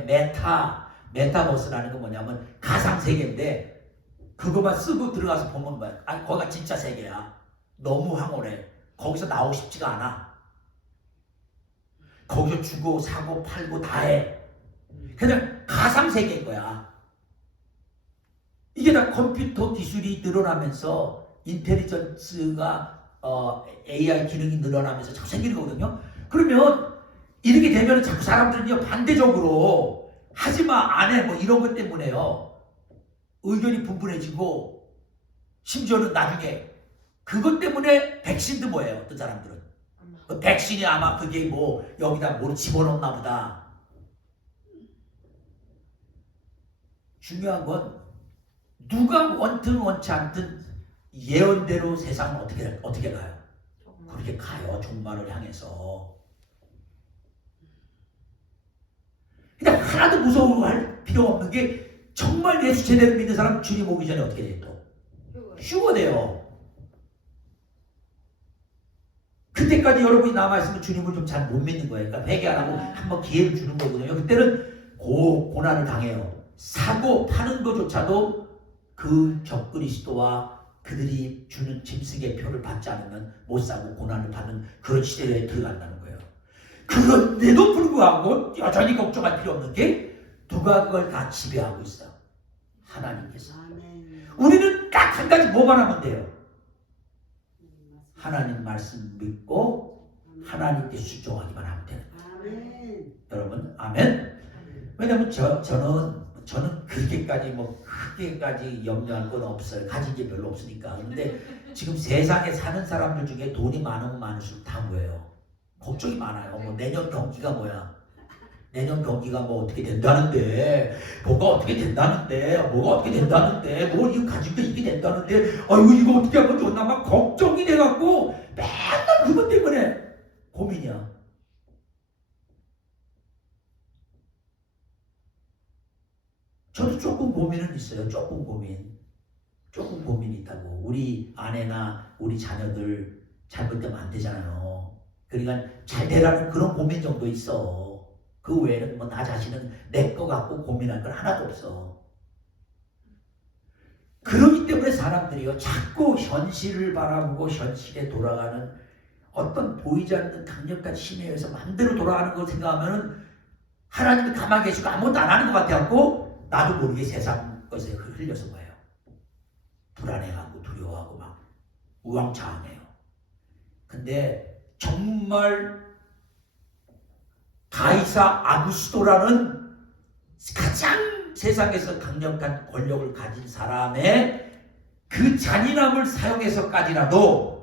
메타버스라는 건 뭐냐면 가상세계인데 그거만 쓰고 들어가서 보면 뭐야. 아니 거기가 진짜 세계야. 너무 황홀해. 거기서 나오고 싶지가 않아. 거기서 주고 사고 팔고 다 해. 그냥 가상세계인 거야. 이게 다 컴퓨터 기술이 늘어나면서 인텔리전스가 AI 기능이 늘어나면서 자꾸 생기는 거거든요. 그러면 이렇게 되면 자꾸 사람들은요 반대적으로 하지마 안 해 뭐 이런 것 때문에요 의견이 분분해지고 심지어는 나중에 그것 때문에 백신도 뭐예요? 어떤 사람들은 백신이 아마 그게 뭐 여기다 뭘 집어넣나 보다. 중요한 건 누가 원든 원치 않든 예언대로 세상은 어떻게 가요? 그렇게 가요. 종말을 향해서. 그냥 하나도 무서워할 필요 없는 게 정말 예수 제대로 믿는 사람 주님 오기 전에 어떻게 돼요? 또 휴거돼요. 그때까지 여러분이 남아있으면 주님을 좀 잘 못 믿는 거예요. 그러니까 회개 안 하고 한번 기회를 주는 거거든요. 그때는 고난을 당해요. 사고 파는 것조차도 그 적그리스도와 그들이 주는 짐승의 표를 받지 않으면 못 사고 고난을 받는 그런 시대에 들어간다는 거예요. 그런데도 불구하고 여전히 걱정할 필요 없는 게 누가 그걸 다 지배하고 있어? 하나님께서. 우리는 딱 한 가지 뭐만 하면 돼요? 하나님 말씀 믿고 하나님께 순종하기만 하면 되는 거예요. 여러분 아멘. 왜냐면 저는 그렇게까지 뭐 크게까지 염려할 건 없어요. 가진 게 별로 없으니까. 근데 지금 세상에 사는 사람들 중에 돈이 많으면 많을수록 다 뭐예요? 걱정이 많아요. 뭐 내년 경기가 뭐야? 내년 경기가 뭐 어떻게 된다는데, 뭐가 어떻게 된다는데, 뭐 이거 가진 게 이게 된다는데, 아이고 이거 어떻게 하면 좋나 막 걱정이 돼갖고 맨날 그것 때문에 고민이야. 저도 조금 고민은 있어요. 조금 고민이 있다고. 우리 아내나 우리 자녀들 잘못되면 안 되잖아요. 그러니까 잘 되라는 그런 고민 정도 있어. 그 외에는 뭐 나 자신은 내 거 갖고 고민할 건 하나도 없어. 그렇기 때문에 사람들이요 자꾸 현실을 바라보고 현실에 돌아가는 어떤 보이지 않는 강력한 힘에 의해서 마음대로 돌아가는 걸 생각하면 하나님이 가만히 계시고 아무것도 안 하는 것 같아갖고 나도 모르게 세상 것에 흘려서 거예요. 불안해하고 두려워하고 막 우왕좌왕해요. 근데 정말 가이사 아구스도라는 가장 세상에서 강력한 권력을 가진 사람의 그 잔인함을 사용해서까지라도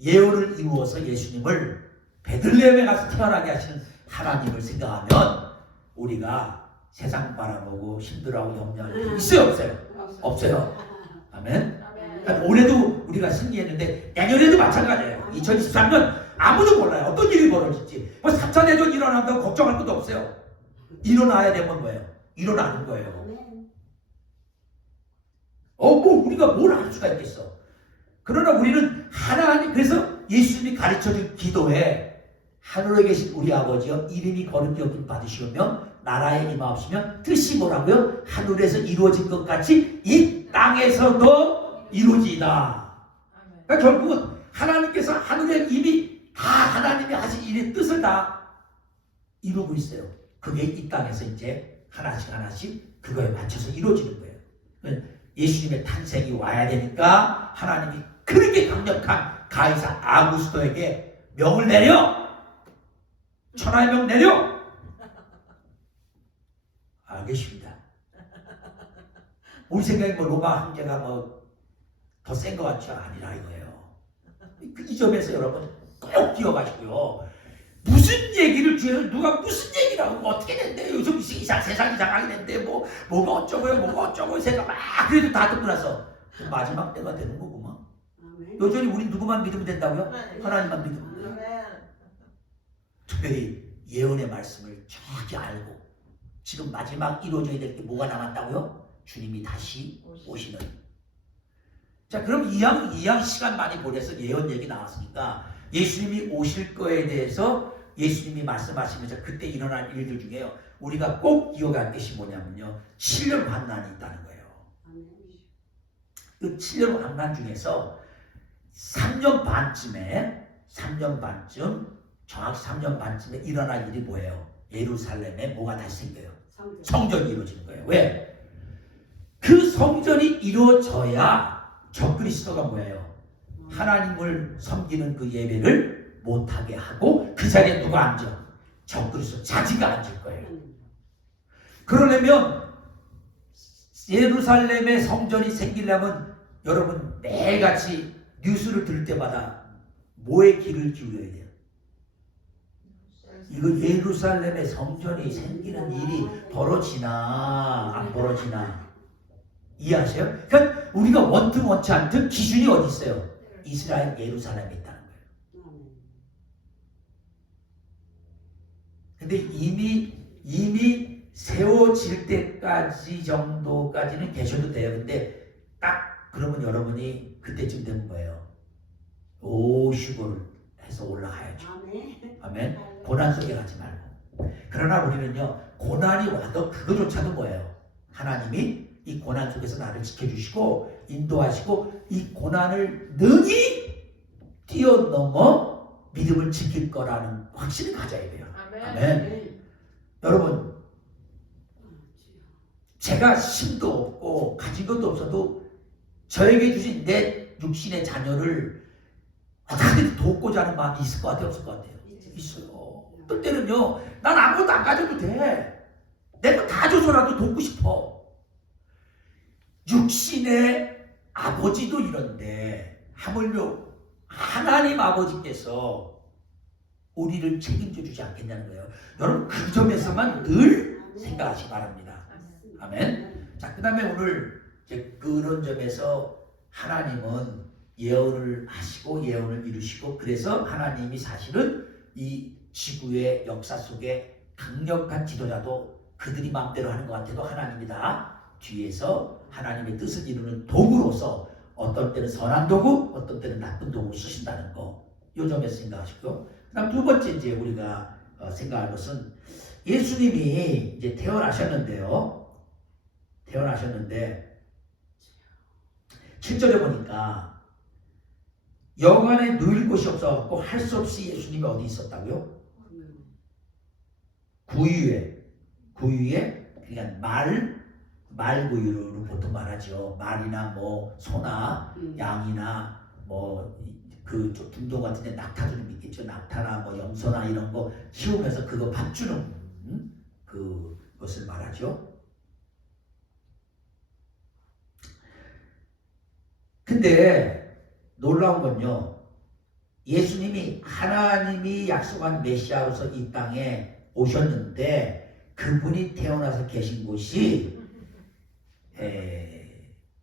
예언을 이루어서 예수님을 베들레헴에 가서 태어나게 하시는 하나님을 생각하면 우리가 세상 바라보고 힘들어하고 염려할 일 있어요? 없어요? 없어요. 아멘. 그러니까 올해도 우리가 승리했는데 내년에도 마찬가지예요. 2023년 아무도 몰라요. 어떤 일이 벌어질지. 뭐 3차 대전 일어난다고 걱정할 것도 없어요. 일어나야 되면 뭐예요? 일어나는 거예요. 뭐 우리가 뭘 할 수가 있겠어. 그러나 우리는 하나님, 그래서 예수님이 가르쳐준 기도에 하늘에 계신 우리 아버지여 이름이 거룩히 여김 받으시오며 나라에 임하옵시며 뜻이 뭐라고요? 하늘에서 이루어진 것 같이 이 땅에서도 이루어지이다. 그러니까 결국은 하나님께서 하늘에 이미 다 하나님이 하신 일의 뜻을 다 이루고 있어요. 그게 이 땅에서 이제 하나씩 그거에 맞춰서 이루어지는 거예요. 예수님의 탄생이 와야 되니까 하나님이 그렇게 강력한 가이사 아구스도에게 명을 내려, 천하의 명 내려, 알겠습니다. 우리 생각에 뭐 로마 황제가 뭐 더 센 것 같죠? 아니라 이거예요. 이 점에서 여러분 꼭 기억하시고요. 무슨 얘기를 뒤에서 누가 무슨 얘기를 하고 어떻게 된대요? 요즘 세상이 이상하게 된대. 뭐가 어쩌고요, 뭐가 어쩌고요. 제가 막 그래도 다 듣고 나서 마지막 때가 되는 거구만. 여전히 우리 누구만 믿으면 된다고요? 하나님만 믿으면. 특별히 예언의 말씀을 정확히 알고 지금 마지막 이루어져야 될 게 뭐가 남았다고요? 주님이 다시 오시는. 자, 그럼 이왕 시간 많이 보내서 예언 얘기 나왔으니까 예수님이 오실 거에 대해서 예수님이 말씀하시면서 그때 일어날 일들 중에요. 우리가 꼭 기억할 것이 뭐냐면요. 7년 환난이 있다는 거예요. 그 7년 환난 중에서 3년 반쯤 정확히 3년 반쯤에 일어날 일이 뭐예요? 예루살렘에 뭐가 다시 생겨요? 성전이 이루어지는 거예요. 왜? 그 성전이 이루어져야 적그리스도가 뭐예요? 하나님을 섬기는 그 예배를 못하게 하고 그 자리에 누가 앉아? 적그리스도 자지가 앉을 거예요. 그러려면 예루살렘의 성전이 생기려면 여러분 매일같이 뉴스를 들을 때마다 뭐에 귀를 기울여야 돼요? 이거 예루살렘의 성전이 생기는 일이 벌어지나 안 벌어지나 이해하세요? 그러니까 우리가 원튼 원치 않든 기준이 어디 있어요? 이스라엘 예루살렘에 있다는 거예요. 근데 이미 세워질 때까지 정도까지는 계셔도 돼요. 근데 딱 그러면 여러분이 그때쯤 되는 거예요. 오슈고를 해서 올라가야죠. 아멘. 고난 속에 가지 말고. 그러나 우리는요, 고난이 와도 그거조차도 뭐예요? 하나님이 이 고난 속에서 나를 지켜주시고 인도하시고 이 고난을 능히 뛰어넘어 믿음을 지킬 거라는 확신을 가져야 돼요. 아멘. 여러분, 제가 힘도 없고 가진 것도 없어도 저에게 주신 내 육신의 자녀를 어떻게든 돕고자 하는 마음이 있을 것 같아요? 없을 것 같아요? 있어요. 어떤 때는요, 난 아무것도 안 가져도 돼. 내 거 다 줘서라도 돕고 싶어. 육신의 아버지도 이런데 하물며 하나님 아버지께서 우리를 책임져 주지 않겠냐는 거예요. 여러분 그 점에서만 늘 생각하시기 바랍니다. 아멘. 자, 그 다음에 오늘 이제 그런 점에서 하나님은 예언을 하시고 예언을 이루시고 그래서 하나님이 사실은 이 지구의 역사 속에 강력한 지도자도 그들이 마음대로 하는 것 같아도 하나님이다. 뒤에서 하나님의 뜻을 이루는 도구로서 어떤 때는 선한 도구, 어떤 때는 나쁜 도구를 쓰신다는 거. 이 점에서 생각하시고요. 그 다음 두 번째 이제 우리가 생각할 것은 예수님이 이제 태어나셨는데 7절에 보니까 영안에 누일 곳이 없어갖고 할 수 없이 예수님이 어디 있었다고요? 구유에 그러니까 말구유로 보통 말하죠. 말이나 뭐 소나 양이나 뭐 그 중동 같은 데 낙타도 좀 있겠죠. 낙타나 뭐 염소나 이런 거 키우면서 그거 밥 주는 그것을 말하죠. 근데 놀라운 건요. 예수님이 하나님이 약속한 메시아로서 이 땅에 오셨는데 그분이 태어나서 계신 곳이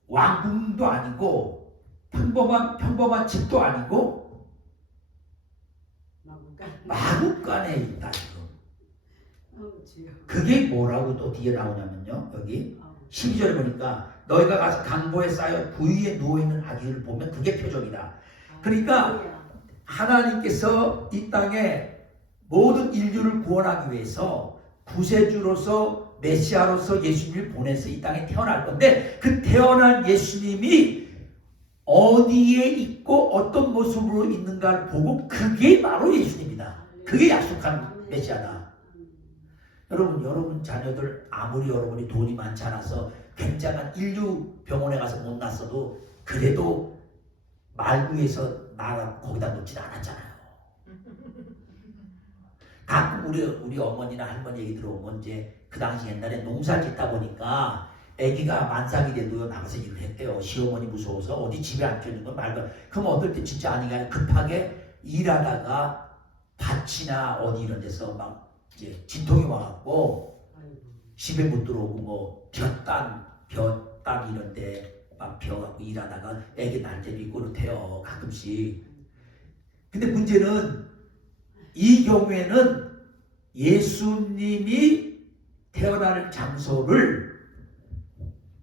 왕궁도 아니고 평범한 집도 아니고 마국간에 있다. 그게 뭐라고 또 뒤에 나오냐면요. 여기 12절에 보니까 너희가 가서 강보에 쌓여 부위에 누워있는 아기를 보면 그게 표적이다. 그러니까 하나님께서 이 땅에 모든 인류를 구원하기 위해서 구세주로서 메시아로서 예수님을 보내서 이 땅에 태어날 건데 그 태어난 예수님이 어디에 있고 어떤 모습으로 있는가를 보고 그게 바로 예수님이다. 그게 약속한 메시아다. 여러분 자녀들 아무리 여러분이 돈이 많지 않아서 굉장한 인류 병원에 가서 못 났어도 그래도 말구에서 거기다 놓지는 않았잖아요. 다 가끔 우리 어머니나 할머니 얘기 들어보면 이제 그 당시 옛날에 농사 짓다 보니까 아기가 만삭이 돼도 나가서 일을 했대요. 시어머니 무서워서 어디 집에 앉혀있는 건 말도. 그럼 어떨 때 진짜 아니가 급하게 일하다가 밭이나 어디 이런 데서 막 이제 진통이 와갖고 집에 못 들어오고 뭐 벼딴 이런데 막 벼갖고 일하다가 아기 날 때도 있고 그렇대요. 가끔씩. 근데 문제는 이 경우에는 예수님이 태어날 장소를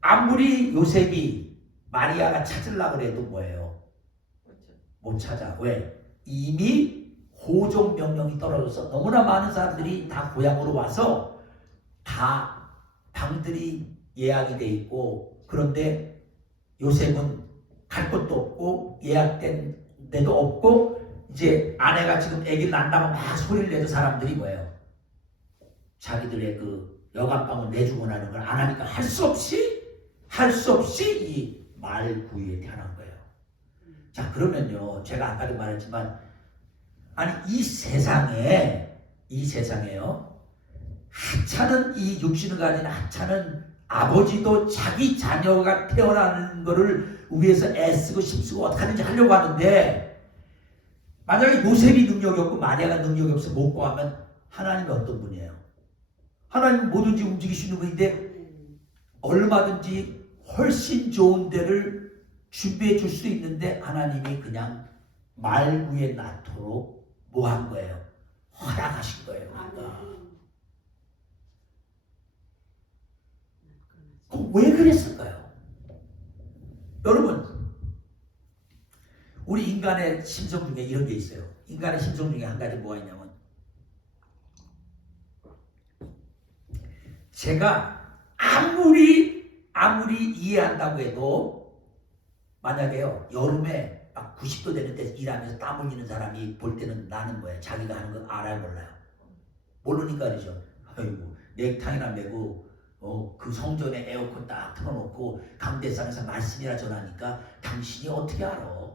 아무리 요셉이 마리아가 찾으려고 해도 뭐예요? 못 찾아. 왜? 이미 호종 명령이 떨어져서 너무나 많은 사람들이 다 고향으로 와서 다 방들이 예약이 돼 있고, 그런데 요셉은 갈 곳도 없고 예약된 데도 없고, 이제 아내가 지금 아기를 낳는다고 막 소리를 내도 사람들이 뭐예요? 자기들의 그 여관방을 내주고 나는 걸 안 하니까 할 수 없이 이 말구유에 태어난 거예요. 자, 그러면요, 제가 아까도 말했지만, 아니 이 세상에요, 하찮은 이 육신을 가진 하찮은 아버지도 자기 자녀가 태어나는 거를 위해서 애쓰고 힘쓰고 어떡하든지 하려고 하는데, 만약에 요셉이 능력이 없고 마리아가 능력이 없어 못 구하면 하나님이 어떤 분이에요? 하나님은 뭐든지 움직이시는 분인데 얼마든지 훨씬 좋은 데를 준비해 줄 수 있는데 하나님이 그냥 말구에 낳도록 뭐 한 거예요? 허락하신 거예요. 왜 그랬을까요? 여러분, 우리 인간의 심성 중에 이런 게 있어요. 인간의 심성 중에 한 가지 뭐가 있냐면, 제가 아무리 이해한다고 해도 만약에요, 여름에 막 90도 되는 데서 일하면서 땀 흘리는 사람이 볼 때는 나는 뭐예요? 자기가 하는 거 알아요, 몰라요? 모르니까 그러죠. 아이고, 넥타이나 메고 그 성전에 에어컨 딱 틀어놓고 강대상에서 말씀이라 전하니까 당신이 어떻게 알아?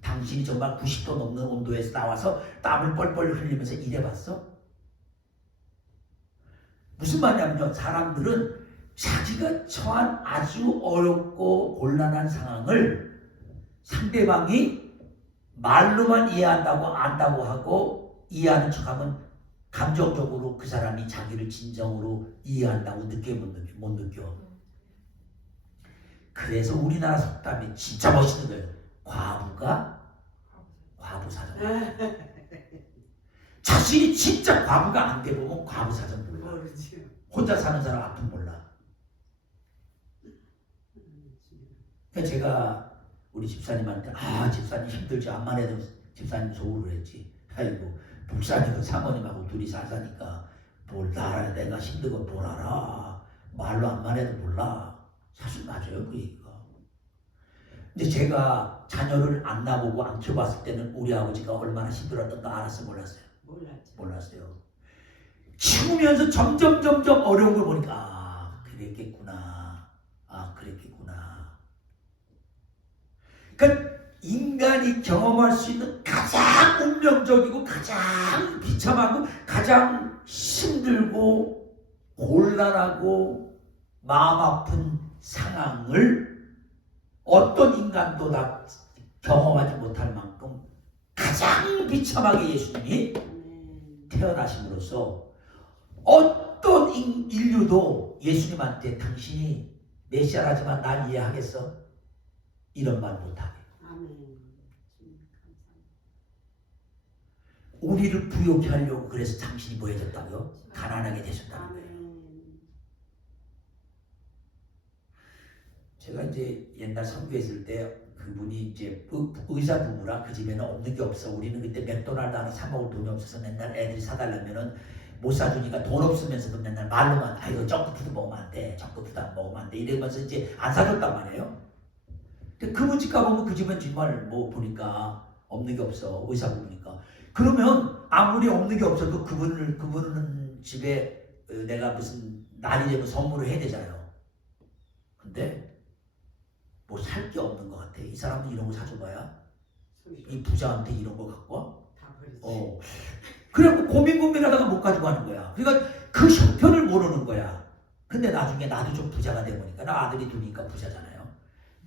당신이 정말 90도 넘는 온도에서 나와서 땀을 뻘뻘 흘리면서 일해봤어? 무슨 말이냐면요, 사람들은 자기가 처한 아주 어렵고 곤란한 상황을 상대방이 말로만 이해한다고 안다고 하고 이해하는 척하면 감정적으로 그 사람이 자기를 진정으로 이해한다고 못 느껴. 그래서 우리나라 속담이 진짜 멋있는 거예요. 과부가 과부사정. 자신이 진짜 과부가 안 돼 보면 과부사정 몰라. 혼자 사는 사람 아픔 몰라. 그러니까 제가 우리 집사님한테 집사님 힘들지, 암만 해도 집사님 속으로 그랬지. 아이고, 목사님은 사모님하고 둘이 사니까 뭘 알아. 내가 힘든 건 뭘 알아. 말로 암만 해도 몰라. 사실 맞아요, 그 얘기가. 근데 제가 자녀를 안 낳아보고 안 키워봤을 때는 우리 아버지가 얼마나 힘들었던가 알았어요, 몰랐어요? 몰랐어요. 키우면서 점점 어려운 걸 보니까 그랬겠구나. 그러니까 인간이 경험할 수 있는 가장 운명적이고 가장 비참하고 가장 힘들고 곤란하고 마음 아픈 상황을 어떤 인간도 다 경험하지 못할 만큼 가장 비참하게 예수님이 태어나심으로써 어떤 인류도 예수님한테 당신이 메시아라지만 날 이해하겠어? 이런 말 못하게. 우리를 부욕해 하려고 그래서 당신이 뭐 해줬다고요? 가난하게 되셨다는 거예요. 제가 이제 옛날 선교했을 때 그분이 이제 의사 부부라 그 집에는 없는 게 없어. 우리는 그때 맥도날드 하나 사 먹을 돈이 없어서 맨날 애들이 사달라면은 못 사주니까 돈 없으면서도 맨날 말로만 이거 정크푸드 먹으면 안 돼, 정크푸드 안 먹으면 안 돼 이러면서 이제 안 사줬단 말이에요. 근데 그분 집 가보면 그 집은 정말 뭐 보니까 없는 게 없어. 의사 부부니까. 그러면 아무리 없는 게 없어도 그분은 집에 내가 무슨 날이 되면 선물을 해야 되잖아요. 근데 뭐 살 게 없는 것 같아. 이 사람은 이런 거 사줘봐야 이 부자한테 이런 거 갖고 와? 그래갖고 고민하다가 못 가지고 하는 거야. 그러니까 그 형편을 모르는 거야. 근데 나중에 나도 좀 부자가 되보니까 나 아들이 두니까 부자잖아요.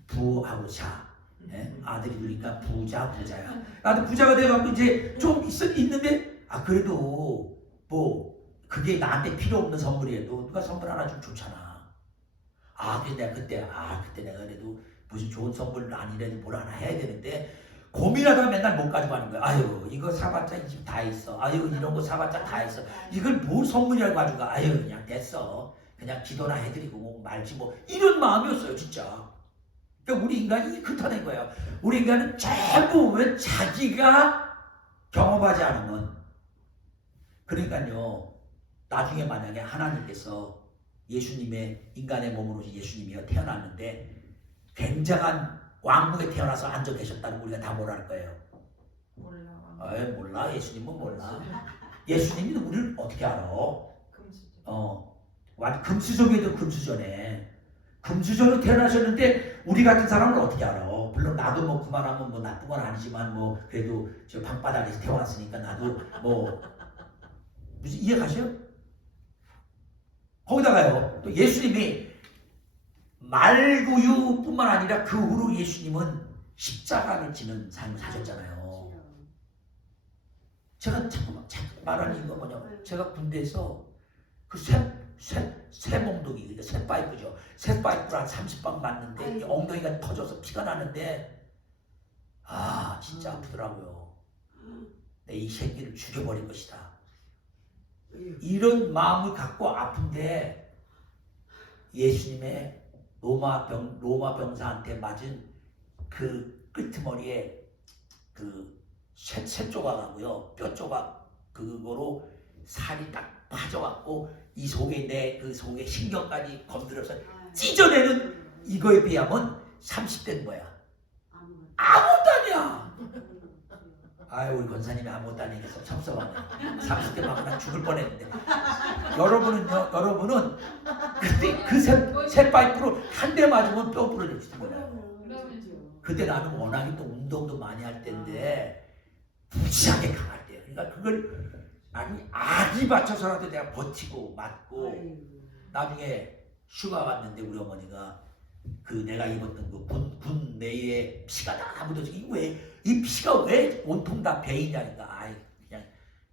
부하고 자. 예? 아들이 두니까 부자야. 나도 부자가 돼갖고 이제 좀 있는데 그래도 뭐 그게 나한테 필요 없는 선물이어도 누가 선물 하나 좀 좋잖아. 근데 그때 내가 그래도 무슨 좋은 선물 아니래도 뭘 하나 해야 되는데 고민하다가 맨날 못 가지고 하는 거야. 아유 이거 사봤자 이 집 다 있어. 아유 이런 거 사봤자 다 있어. 이걸 뭘 선물이라고 가지고 가. 아유 그냥 됐어. 그냥 기도나 해드리고 뭐 말지 뭐 이런 마음이었어요 진짜. 그러니까 우리 인간이 흩어낸 거예요. 우리 인간은 전부 왜 자기가 경험하지 않으면 그러니까요. 나중에 만약에 하나님께서 예수님의 인간의 몸으로 예수님이 태어났는데 굉장한 왕국에 태어나서 앉아 계셨다는 우리가 다 뭐라 할 거예요? 몰라. 예수님은 몰라. 예수님이 우리를 어떻게 알아? 금수저에도 금수저네. 금수저로 태어나셨는데 우리 같은 사람을 어떻게 알아? 물론 나도 뭐 그만하면 뭐 나쁜 건 아니지만 뭐 그래도 저 방바닥에서 태어났으니까 나도 뭐 무슨 이해 가세요? 거기다가요. 또 예수님이 말구유뿐만 아니라 그 후로 예수님은 십자가를 지는 삶을 사셨잖아요. 제가 자꾸 말하는 이유가 뭐냐? 제가 군대에서 그 새 몽둥이, 새 파이프죠. 새 파이프를 한 30방 맞는데 엉덩이가 터져서 피가 나는데 진짜 아프더라고요. 내 이 새끼를 죽여버릴 것이다. 이런 마음을 갖고 아픈데 예수님의 로마 병사한테 맞은 그 끄트머리에 그 쇠 조각하고요 뼈 조각 그거로 살이 딱 빠져갖고 이 속에 그 속에 신경까지 건드려서 찢어내는 이거에 비하면 30대인 거야. 아무것도 아니야. 우리 권사님이 아무것도 아니겠어. 섭섭하네. 30대 막 그냥 죽을 뻔했는데. 여러분은 그때 그 새 파이프로 한 대 맞으면 뼈 부러질 수 있는 거야. 그때 나는 워낙에 또 운동도 많이 할 때인데 무지하게 강할 때야. 그러니까 그걸 아기 받쳐서라도 내가 버티고 맞고 나중에 휴가 갔는데 우리 어머니가 그 내가 입었던 그 군 내에 피가 다 묻어지고 이 피가 왜 온통 다 배이냐니까 그냥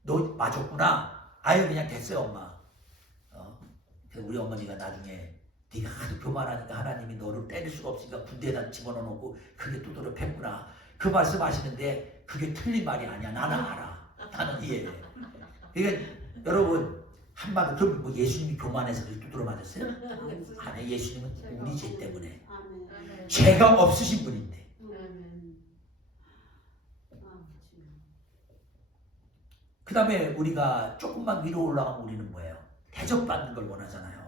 너 맞았구나. 그냥 됐어요 엄마. 우리 어머니가 나중에 네가 하도 교만하니까 하나님이 너를 때릴 수가 없으니까 군대에다 집어넣어놓고 그게 두드려 팼구나. 그 말씀 하시는데 그게 틀린 말이 아니야. 나는 알아. 나는 이해해. 그러니까 여러분 한마디 그럼 뭐 예수님이 교만해서 그렇게 두드려 맞았어요? 아니 예수님은 우리 죄 때문에 죄가 없으신 분인데 그 다음에 우리가 조금만 위로 올라가면 우리는 뭐예요? 대접받는 걸 원하잖아요.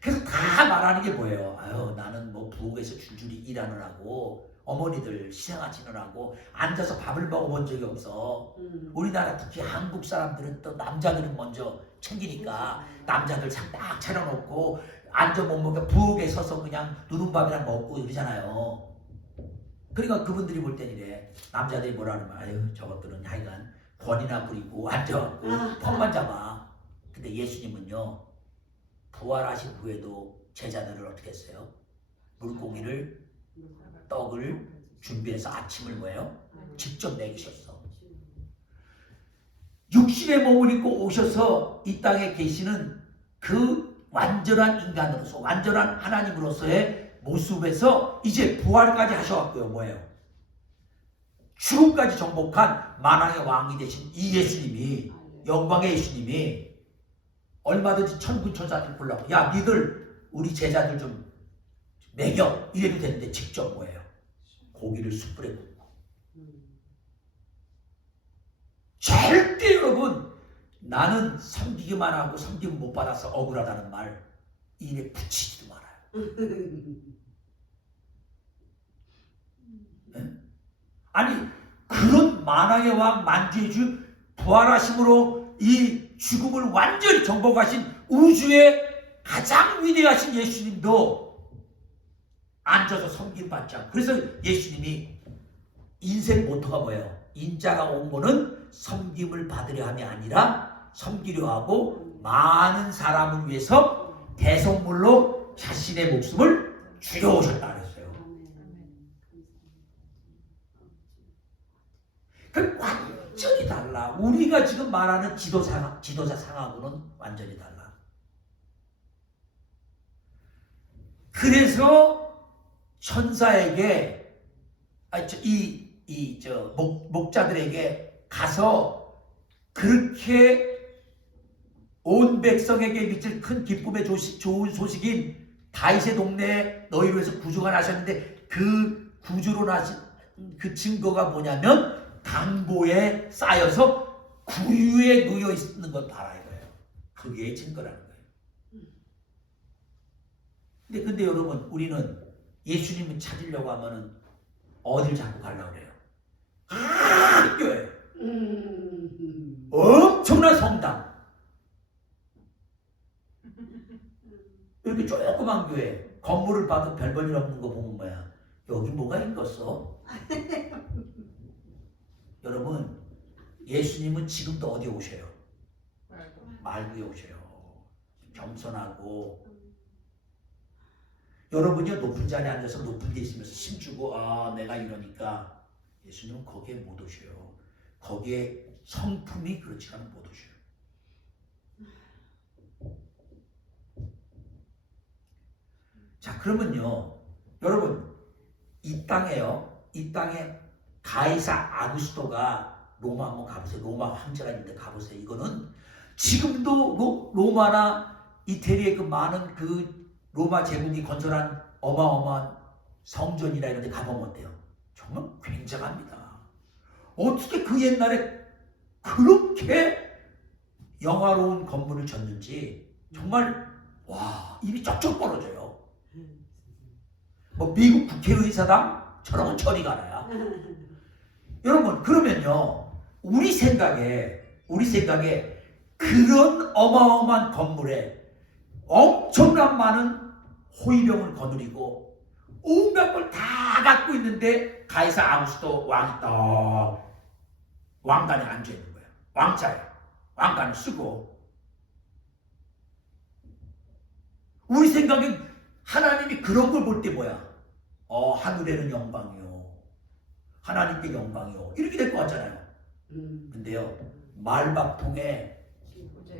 그래서 다 말하는 게 뭐예요? 나는 뭐 부엌에서 줄줄이 일하느라고 어머니들 시장하시느라고 앉아서 밥을 먹어본 적이 없어. 우리나라 특히 한국 사람들은 또 남자들은 먼저 챙기니까 남자들 딱 차려놓고 앉아 못 먹게 부엌에 서서 그냥 누룽밥이랑 먹고 이러잖아요. 그러니까 그분들이 볼 땐 이래. 남자들이 뭐라 그러면 저것들은 하여간 권이나 부리고 앉아갖고 턱만 잡아. 근데 예수님은요 부활하신 후에도 제자들을 어떻게 했어요? 물고기를 떡을 준비해서 아침을 뭐예요? 직접 먹이셨어. 육신의 몸을 입고 오셔서 이 땅에 계시는 그 완전한 인간으로서 완전한 하나님으로서의 모습에서 이제 부활까지 하셔갖고요 뭐예요? 죽음까지 정복한 만왕의 왕이 되신 이 예수님이 영광의 예수님이 얼마든지 천군 천사들 불러고 야 니들 우리 제자들 좀 먹여 이래도 되는데 직접 뭐예요? 고기를 숯불에 굽고 절대 여러분 나는 섬기기만 하고 섬김 못 받아서 억울하다는 말 입에 붙이지도 말아요. 네? 아니 그런 만왕의 왕 만주의 주 부활하심으로 이 죽음을 완전히 정복하신 우주의 가장 위대하신 예수님도 앉아서 섬김 받지 않고 그래서 예수님이 인생 모토가 뭐예요? 인자가 온 거는 섬김을 받으려 함이 아니라 섬기려 하고 많은 사람을 위해서 대속물로 자신의 목숨을 주려 오셨다 그랬어요. 그 완전히 달라. 우리가 지금 말하는 지도자 상하고는 완전히 달라. 그래서 천사에게 목자들에게 가서 그렇게 온 백성에게 미칠 큰 기쁨의 좋은 소식인 다윗의 동네에 너희로 해서 구주가 나셨는데 그 구주로 나신 그 증거가 뭐냐면 강보에 쌓여서 구유에 놓여 있는 걸 봐라 이거예요. 그게 증거라는 거예요. 근데 여러분 우리는 예수님을 찾으려고 하면은 어딜 자꾸 가려고 그래요? 교회. 엄청난 성당. 이렇게 조그만 교회. 건물을 봐도 별 볼 일 없는 거 보면 뭐야? 여기 뭐가 있겠어? 여러분 예수님은 지금도 어디에 오셔요? 말구에 오셔요. 겸손하고 여러분이 높은 자리에 앉아서 높은 데 있으면서 힘주고 내가 이러니까 예수님은 거기에 못 오셔요. 거기에 성품이 그렇지 않으면 못 오셔요. 자 그러면요 여러분 이 땅에 가이사 아구스토가 로마 한번 가보세요. 로마 황제가 있는데 가보세요. 이거는 지금도 로마나 이태리의 그 많은 그 로마 제국이 건설한 어마어마한 성전이나 이런 데 가보면 어때요? 정말 굉장합니다. 어떻게 그 옛날에 그렇게 영화로운 건물을 졌는지 정말 와 입이 쩍쩍 벌어져요. 뭐 미국 국회의사당처럼은 저리 가라야. 여러분 그러면요 우리 생각에 그런 어마어마한 건물에 엄청난 많은 호위병을 거느리고 온갖 걸 다 갖고 있는데 가이사 아구스토 왕이 딱 왕관에 앉아 있는 거예요. 왕자에 왕관을 쓰고 우리 생각엔 하나님이 그런 걸 볼 때 뭐야? 하늘에는 영광이요. 하나님께 영광이요. 이렇게 될 것 같잖아요. 근데요 말밥통에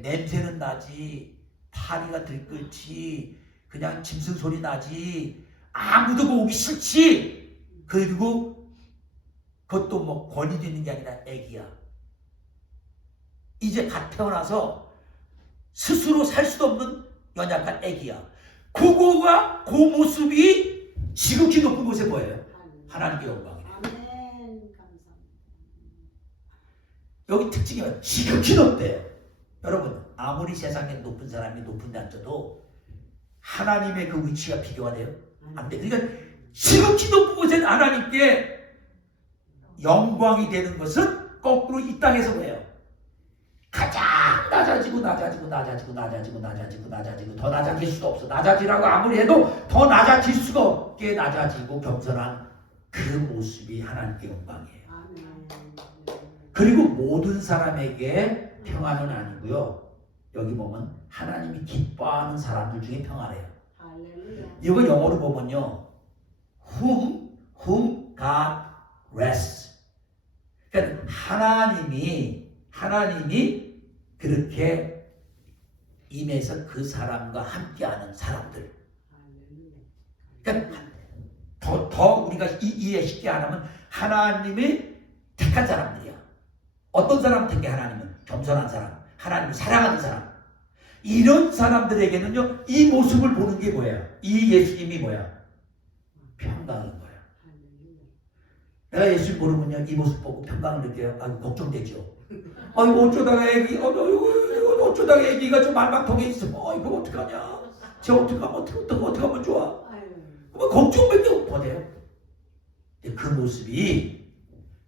냄새는 나지 파리가 들끓지 그냥 짐승 소리 나지 아무도 오기 싫지. 그리고 그것도 뭐 권위도 있는 게 아니라 애기야. 이제 갓 태어나서 스스로 살 수도 없는 연약한 애기야. 그거가 그 모습이 지극히 높은 곳에 보여요. 하나님께 영광이에요. 여기 특징이 뭐예요? 지극히 높대요. 여러분 아무리 세상에 높은 사람이 높은 데 앉아도 하나님의 그 위치가 비교가 돼요? 안 돼. 그러니까 지극히 높은 곳에 하나님께 영광이 되는 것은 거꾸로 이 땅에서 뭐예요? 가장 낮아지고 더 낮아질 수가 없어. 낮아지라고 아무리 해도 더 낮아질 수가 없게 낮아지고 겸손한 그 모습이 하나님께 영광이에요. 그리고 모든 사람에게 평안은 아니고요. 여기 보면 하나님이 기뻐하는 사람들 중에 평안해요. 이거 영어로 보면요. whom God rests. 그러니까 하나님이 그렇게 임해서 그 사람과 함께하는 사람들. 그러니까 더 우리가 이해 쉽게 하면 하나님이 택한 사람들이야. 어떤 사람 택해? 하나님은 겸손한 사람, 하나님을 사랑하는 사람. 이런 사람들에게는요 이 모습을 보는 게 뭐예요? 이 예수님이 뭐야? 평강인 거야. 내가 예수님 보면요 이 모습 보고 평강을 느껴요. 걱정되죠. 어쩌다가 애기가 좀 말망통에 있어. 이거 어떡하냐? 쟤 어떻게 하면 좋아? 걱정밖에 못해요.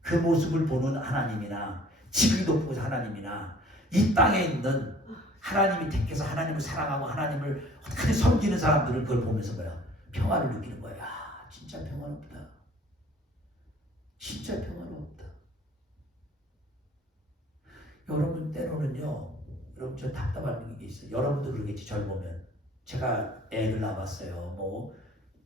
그 모습을 보는 하나님이나 지극히 높은 곳 하나님이나 이 땅에 있는 하나님이 택해서 하나님을 사랑하고 하나님을 어떻게 섬기는 사람들은 그걸 보면서 뭐야? 평화를 느끼는 거야. 진짜 평화롭다. 진짜 평화롭다. 여러분 때로는요, 여러분 저 답답한 게 있어요. 여러분도 그러겠지. 절 보면 제가 애를 낳았어요. 뭐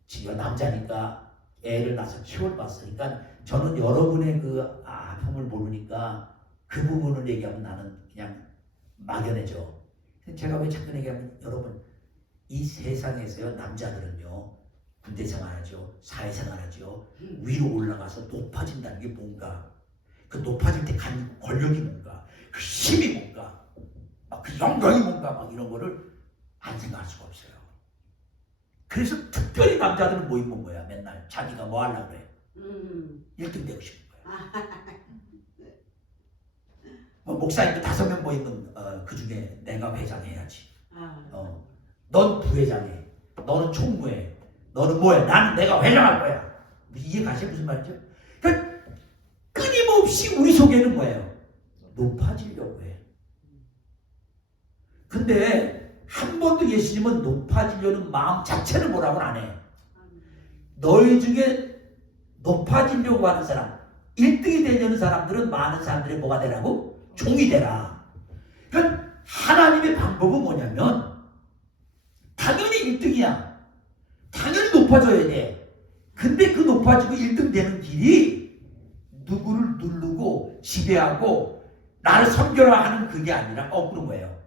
지금 남자니까 애를 낳아서 키워봤어요. 그러니까 저는 여러분의 그 아픔을 모르니까 그 부분을 얘기하면 나는 그냥 막연해져. 제가 왜 자꾸 얘기하면 여러분 이 세상에서요 남자들은요 군대 생활하죠, 사회생활하죠, 위로 올라가서 높아진다는 게 뭔가, 그 높아질 때 가진 권력이 뭔가, 그 힘이 뭔가, 막 그 영광이 뭔가, 막 이런 거를 안 생각할 수가 없어요. 그래서 특별히 남자들은 뭐 입는 거야? 맨날 자기가 뭐 하려고 그래? 1등 되고 싶은 거야. 뭐 목사님도 5명 모이면 그 중에 내가 회장해야지. 넌 부회장해. 너는 총무해. 너는 뭐해? 나는 내가 회장할 거야. 이해 가시죠? 무슨 말이죠? 그러니까 끊임없이 우리 속에는 뭐예요? 높아지려고 해. 근데 한 번도 예수님은 높아지려는 마음 자체를 뭐라고는 안 해. 너희 중에 높아지려고 하는 사람, 1등이 되려는 사람들은 많은 사람들이 뭐가 되라고? 종이 되라. 그러니까 하나님의 방법은 뭐냐면 당연히 1등이야. 당연히 높아져야 돼. 근데 그 높아지고 1등 되는 길이 누구를 누르고 지배하고 나를 섬겨라 하는 그게 아니라 거꾸로 거예요.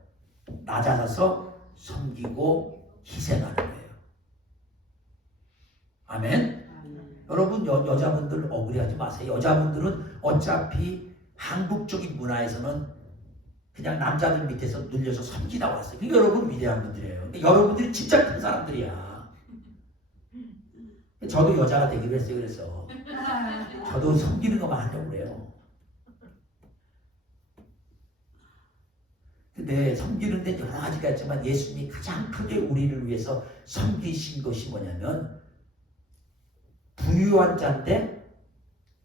낮아져서 섬기고 희생하는 거예요. 아멘? 여러분 여자분들 억울해하지 마세요. 여자분들은 어차피 한국적인 문화에서는 그냥 남자들 밑에서 눌려서 섬기다 왔어요. 그러니까 여러분 위대한 분들이에요. 그러니까 여러분들이 진짜 큰 사람들이야. 저도 여자가 되기로 했어요. 그래서 저도 섬기는 것만 하려고 그래요. 근데 섬기는 데 여러 가지가 있지만 예수님이 가장 크게 우리를 위해서 섬기신 것이 뭐냐면 부유한 자인데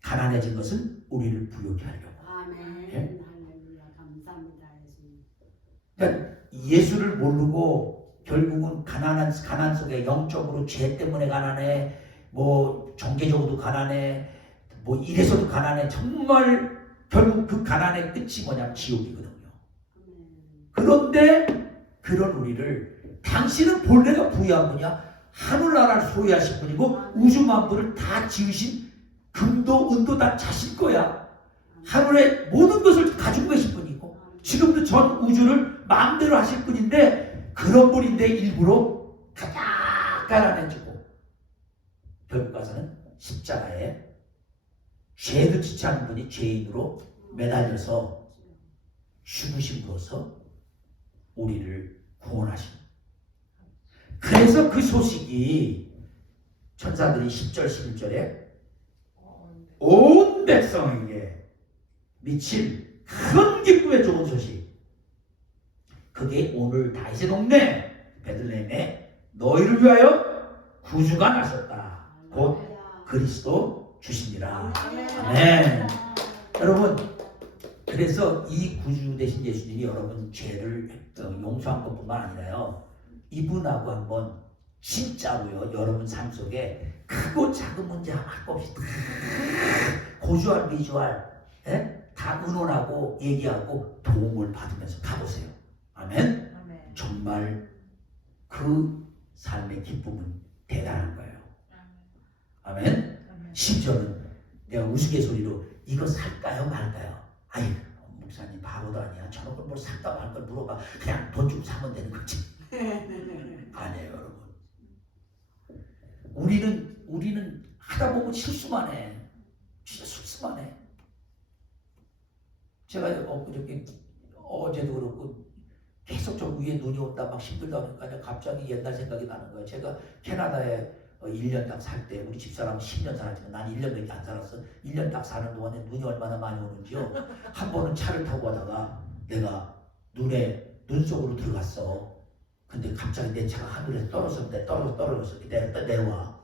가난해진 것은 우리를 부유케 하려고. 아멘. 예? 할렐루야. 감사합니다, 예수님. 그러니까 예수를 모르고 결국은 가난 속에 영적으로 죄 때문에 가난해, 뭐 정계적으로도 가난해, 뭐 이래서도 가난해. 정말 결국 그 가난의 끝이 뭐냐면 지옥이거든요. 그런데 그런 우리를 당신은 본래가 부유한 분이야. 하늘나라를 소유하신 분이고 우주 만물을 다 지으신 금도 은도 다 자신 거야. 하늘의 모든 것을 가지고 계신 분이고 지금도 전 우주를 마음대로 하실 분인데 그런 분인데 일부러 가장 가난해지고 결국 가서는 십자가에 죄도 지지 않은 분이 죄인으로 매달려서 죽으심으로써 우리를 구원하신. 그래서 그 소식이 천사들이 10절 11절에 온 백성에게 미칠 큰 기쁨의 좋은 소식, 그게 오늘 다윗의 동네 베들레헴에 너희를 위하여 구주가 나섰다. 곧 그리스도 주시니라. 아멘. 여러분, 그래서 이 구주 되신 예수님이 여러분 죄를 용서한 것뿐만 아니라요, 이분하고 한번 진짜로요 여러분 삶 속에 크고 작은 문제 할 거 없이 다 고주할 비주얼 다 의논하고 얘기하고 도움을 받으면서 가보세요. 아멘? 아멘. 정말 그 삶의 기쁨은 대단한 거예요. 아멘? 아멘. 심지어는 내가 우스갯소리로 이거 살까요 말까요? 아이 목사님 바보도 아니야. 저런 걸 뭘 살까 말 걸 물어봐. 그냥 돈 좀 사면 되는 거지. 아니에요 여러분. 우리는 하다 보면 실수만 해. 진짜 실수만 해. 제가 어제도 그렇고 계속 저 위에 눈이 온다 막 힘들다 보니까 갑자기 옛날 생각이 나는 거예요. 제가 캐나다에 1년 딱 살 때 우리 집사람은 10년 살았지만 난 1년밖에 안 살았어. 1년 딱 사는 동안에 눈이 얼마나 많이 오는지요. 한 번은 차를 타고 가다가 내가 눈 속으로 들어갔어. 근데 갑자기 내 차가 하늘에서 떨어졌는데 떨어졌어. 내려와.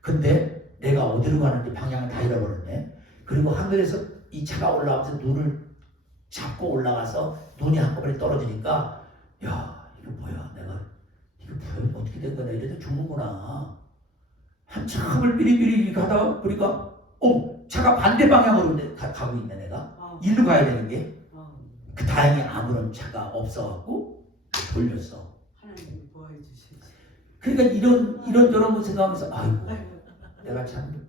근데 내가 어디로 가는지 방향을 다 잃어버렸네. 그리고 하늘에서 이 차가 올라와서 눈을 잡고 올라가서 눈이 한꺼번에 떨어지니까 야 이거 뭐야, 내가 이거 뭐야, 어떻게 된 거야, 이래도 죽는구나. 한참을 비리비리 가다가 보니까 차가 반대 방향으로 가고 있네. 내가 일로 가야 되는 게. 그때 다행히 아무런 차가 없어갖고 돌렸어. 하나님 보호해 주시지. 그러니까 이런저런 생각하면서 아이고 내가 참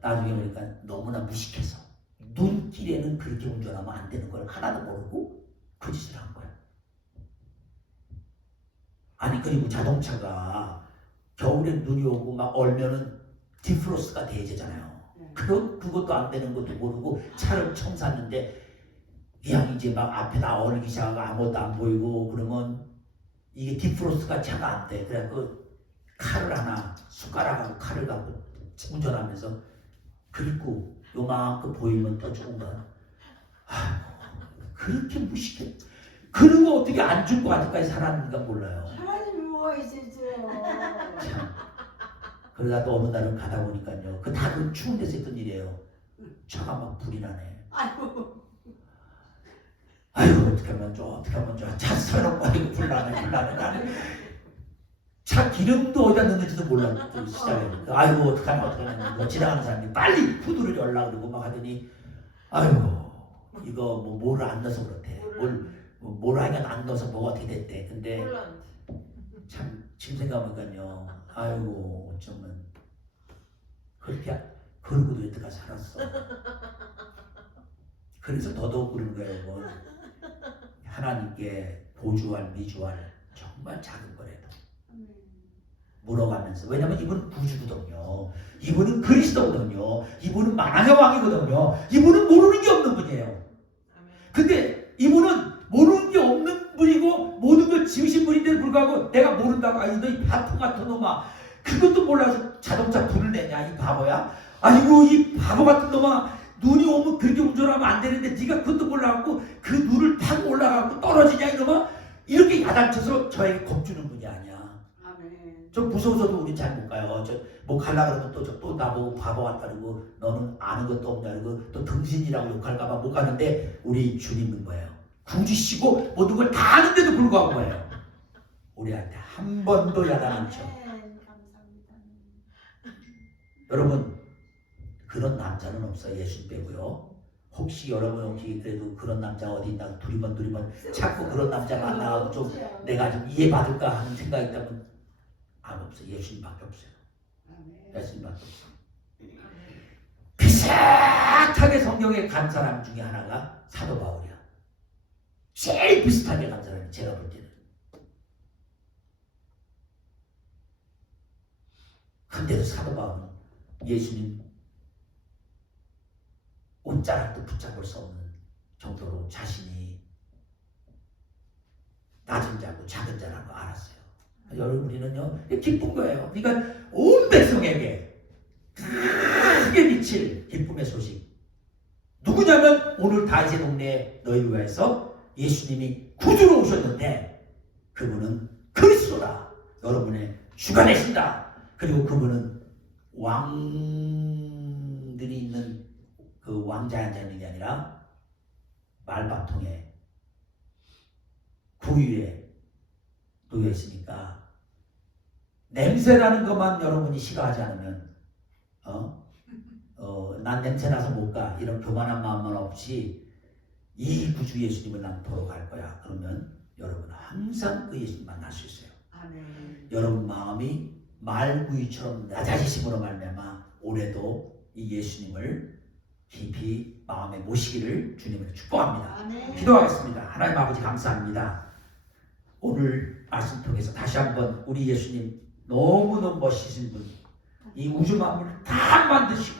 나중에 보니까 너무나 무식해서 눈길에는 그렇게 운전하면 안 되는 걸 하나도 모르고 그 짓을 한 거야. 아니 그리고 자동차가 겨울에 눈이 오고 막 얼면은 디프로스트가 대제잖아요. 그것도 안 되는 것도 모르고 차를 처음 샀는데 그냥 이제 막 앞에다 얼기 시작하고 아무것도 안 보이고 그러면 이게 디프로스트가 차가 안 돼. 그래 그 칼을 하나 숟가락하고 칼을 갖고 운전하면서 긁고 요만큼 보이면 또 좋은 거야. 그렇게 무식해. 그런 거 어떻게 안 죽고 아직까지 살았는가 몰라요. 하나님 보호해주죠. 참. 그러다 또 어느 날은 가다 보니까요. 그 다 그 추운 데서 했던 일이에요. 차가 막 불이 나네. 아이고 어떻게 하면 좋아. 차 서럽고 아이고 불나네. 나는 차 기름도 어디다 넣는지도 몰라. 또 시작해. 아이고 어떡하나 지나가는 사람이 빨리 후드를 열라 그러고 막 하더니 아이고 이거 뭐 뭐를 안 넣어서 그렇대. 뭘 하긴 안 넣어서 뭐가 어떻게 됐대. 근데 참 지금 생각해보니까요. 아이고 정말 그렇게 그러고도 여태까지 살았어. 그래서 더더욱 그러는 거예요. 뭐. 하나님께 보주할 미주할 정말 작은 거래도 물어가면서. 왜냐면 이분은 구주거든요. 이분은 그리스도거든요. 이분은 만왕의 왕이거든요. 이분은 모르는 게 없는 분이에요. 근데 이분은 모르는 게 없는 분이고 모든 걸 지으신 분인데도 불구하고 내가 모른다고 아니 너 이 바보 같은 놈아 그것도 몰라서 자동차 불을 내냐 이 바보야. 아이고 이 바보 같은 놈아 눈이 오면 그렇게 운전하면 안 되는데 네가 그것도 몰라갖고 그 눈을 타고 올라가고 떨어지냐 이놈아. 이렇게 야단쳐서 저에게 겁주는 분이 아니야. 아멘. 좀 무서워서도 우린 잘 못 가요. 저 뭐 갈라 그러면 또 나보고 바보 같다 그러고 너는 아는 것도 없냐 그러고 또 등신이라고 욕할까봐 못 가는데 우리 주님은 뭐예요? 구주시고 모든 걸 다 아는데도 불구하고 뭐예요? 우리한테 한 번도 야단 안 쳐. 감사합니다. 여러분 그런 남자는 없어요. 예수 빼고요. 혹시 여러분 그래도 그런 남자가 어디 있나 두리번 자꾸 그런 남자 만나고 좀 내가 좀 이해받을까 하는 생각이 있다면 안 없어요. 예수님밖에 없어요. 예수님밖에 없어요. 비슷하게 성경에 간 사람 중에 하나가 사도 바울이야. 제일 비슷하게 간 사람이 제가 볼 때는. 근데도 사도 바울은 예수님 옷자락도 붙잡을 수 없는 정도로 자신이 낮은 자고 작은 자라고 알았어요. 여러분 우리는요 기쁜 거예요. 그러니까 온 백성에게 크게 미칠 기쁨의 소식. 누구냐면 오늘 다윗의 동네에 너희를 위해서 예수님이 구주로 오셨는데 그분은 그리스도다. 여러분의 주가 되신다. 그리고 그분은 왕들이 있는 그 왕자에 앉아있는 게 아니라 말밥통에 구유에 놓여 있으니까 냄새나는 것만 여러분이 싫어하지 않으면 난 냄새나서 못 가 이런 교만한 마음만 없이 이 구주 예수님을 난 보러 갈 거야. 그러면 여러분 항상 그 예수님 만날 수 있어요. 아멘. 여러분 마음이 말구이처럼 낮아지심으로 말미암아 올해도 이 예수님을 깊이 마음에 모시기를 주님을 축복합니다. 아멘. 기도하겠습니다. 하나님 아버지 감사합니다. 오늘 말씀 통해서 다시 한번 우리 예수님 너무너무 멋지신 분, 이 우주 만물을 다 만드시고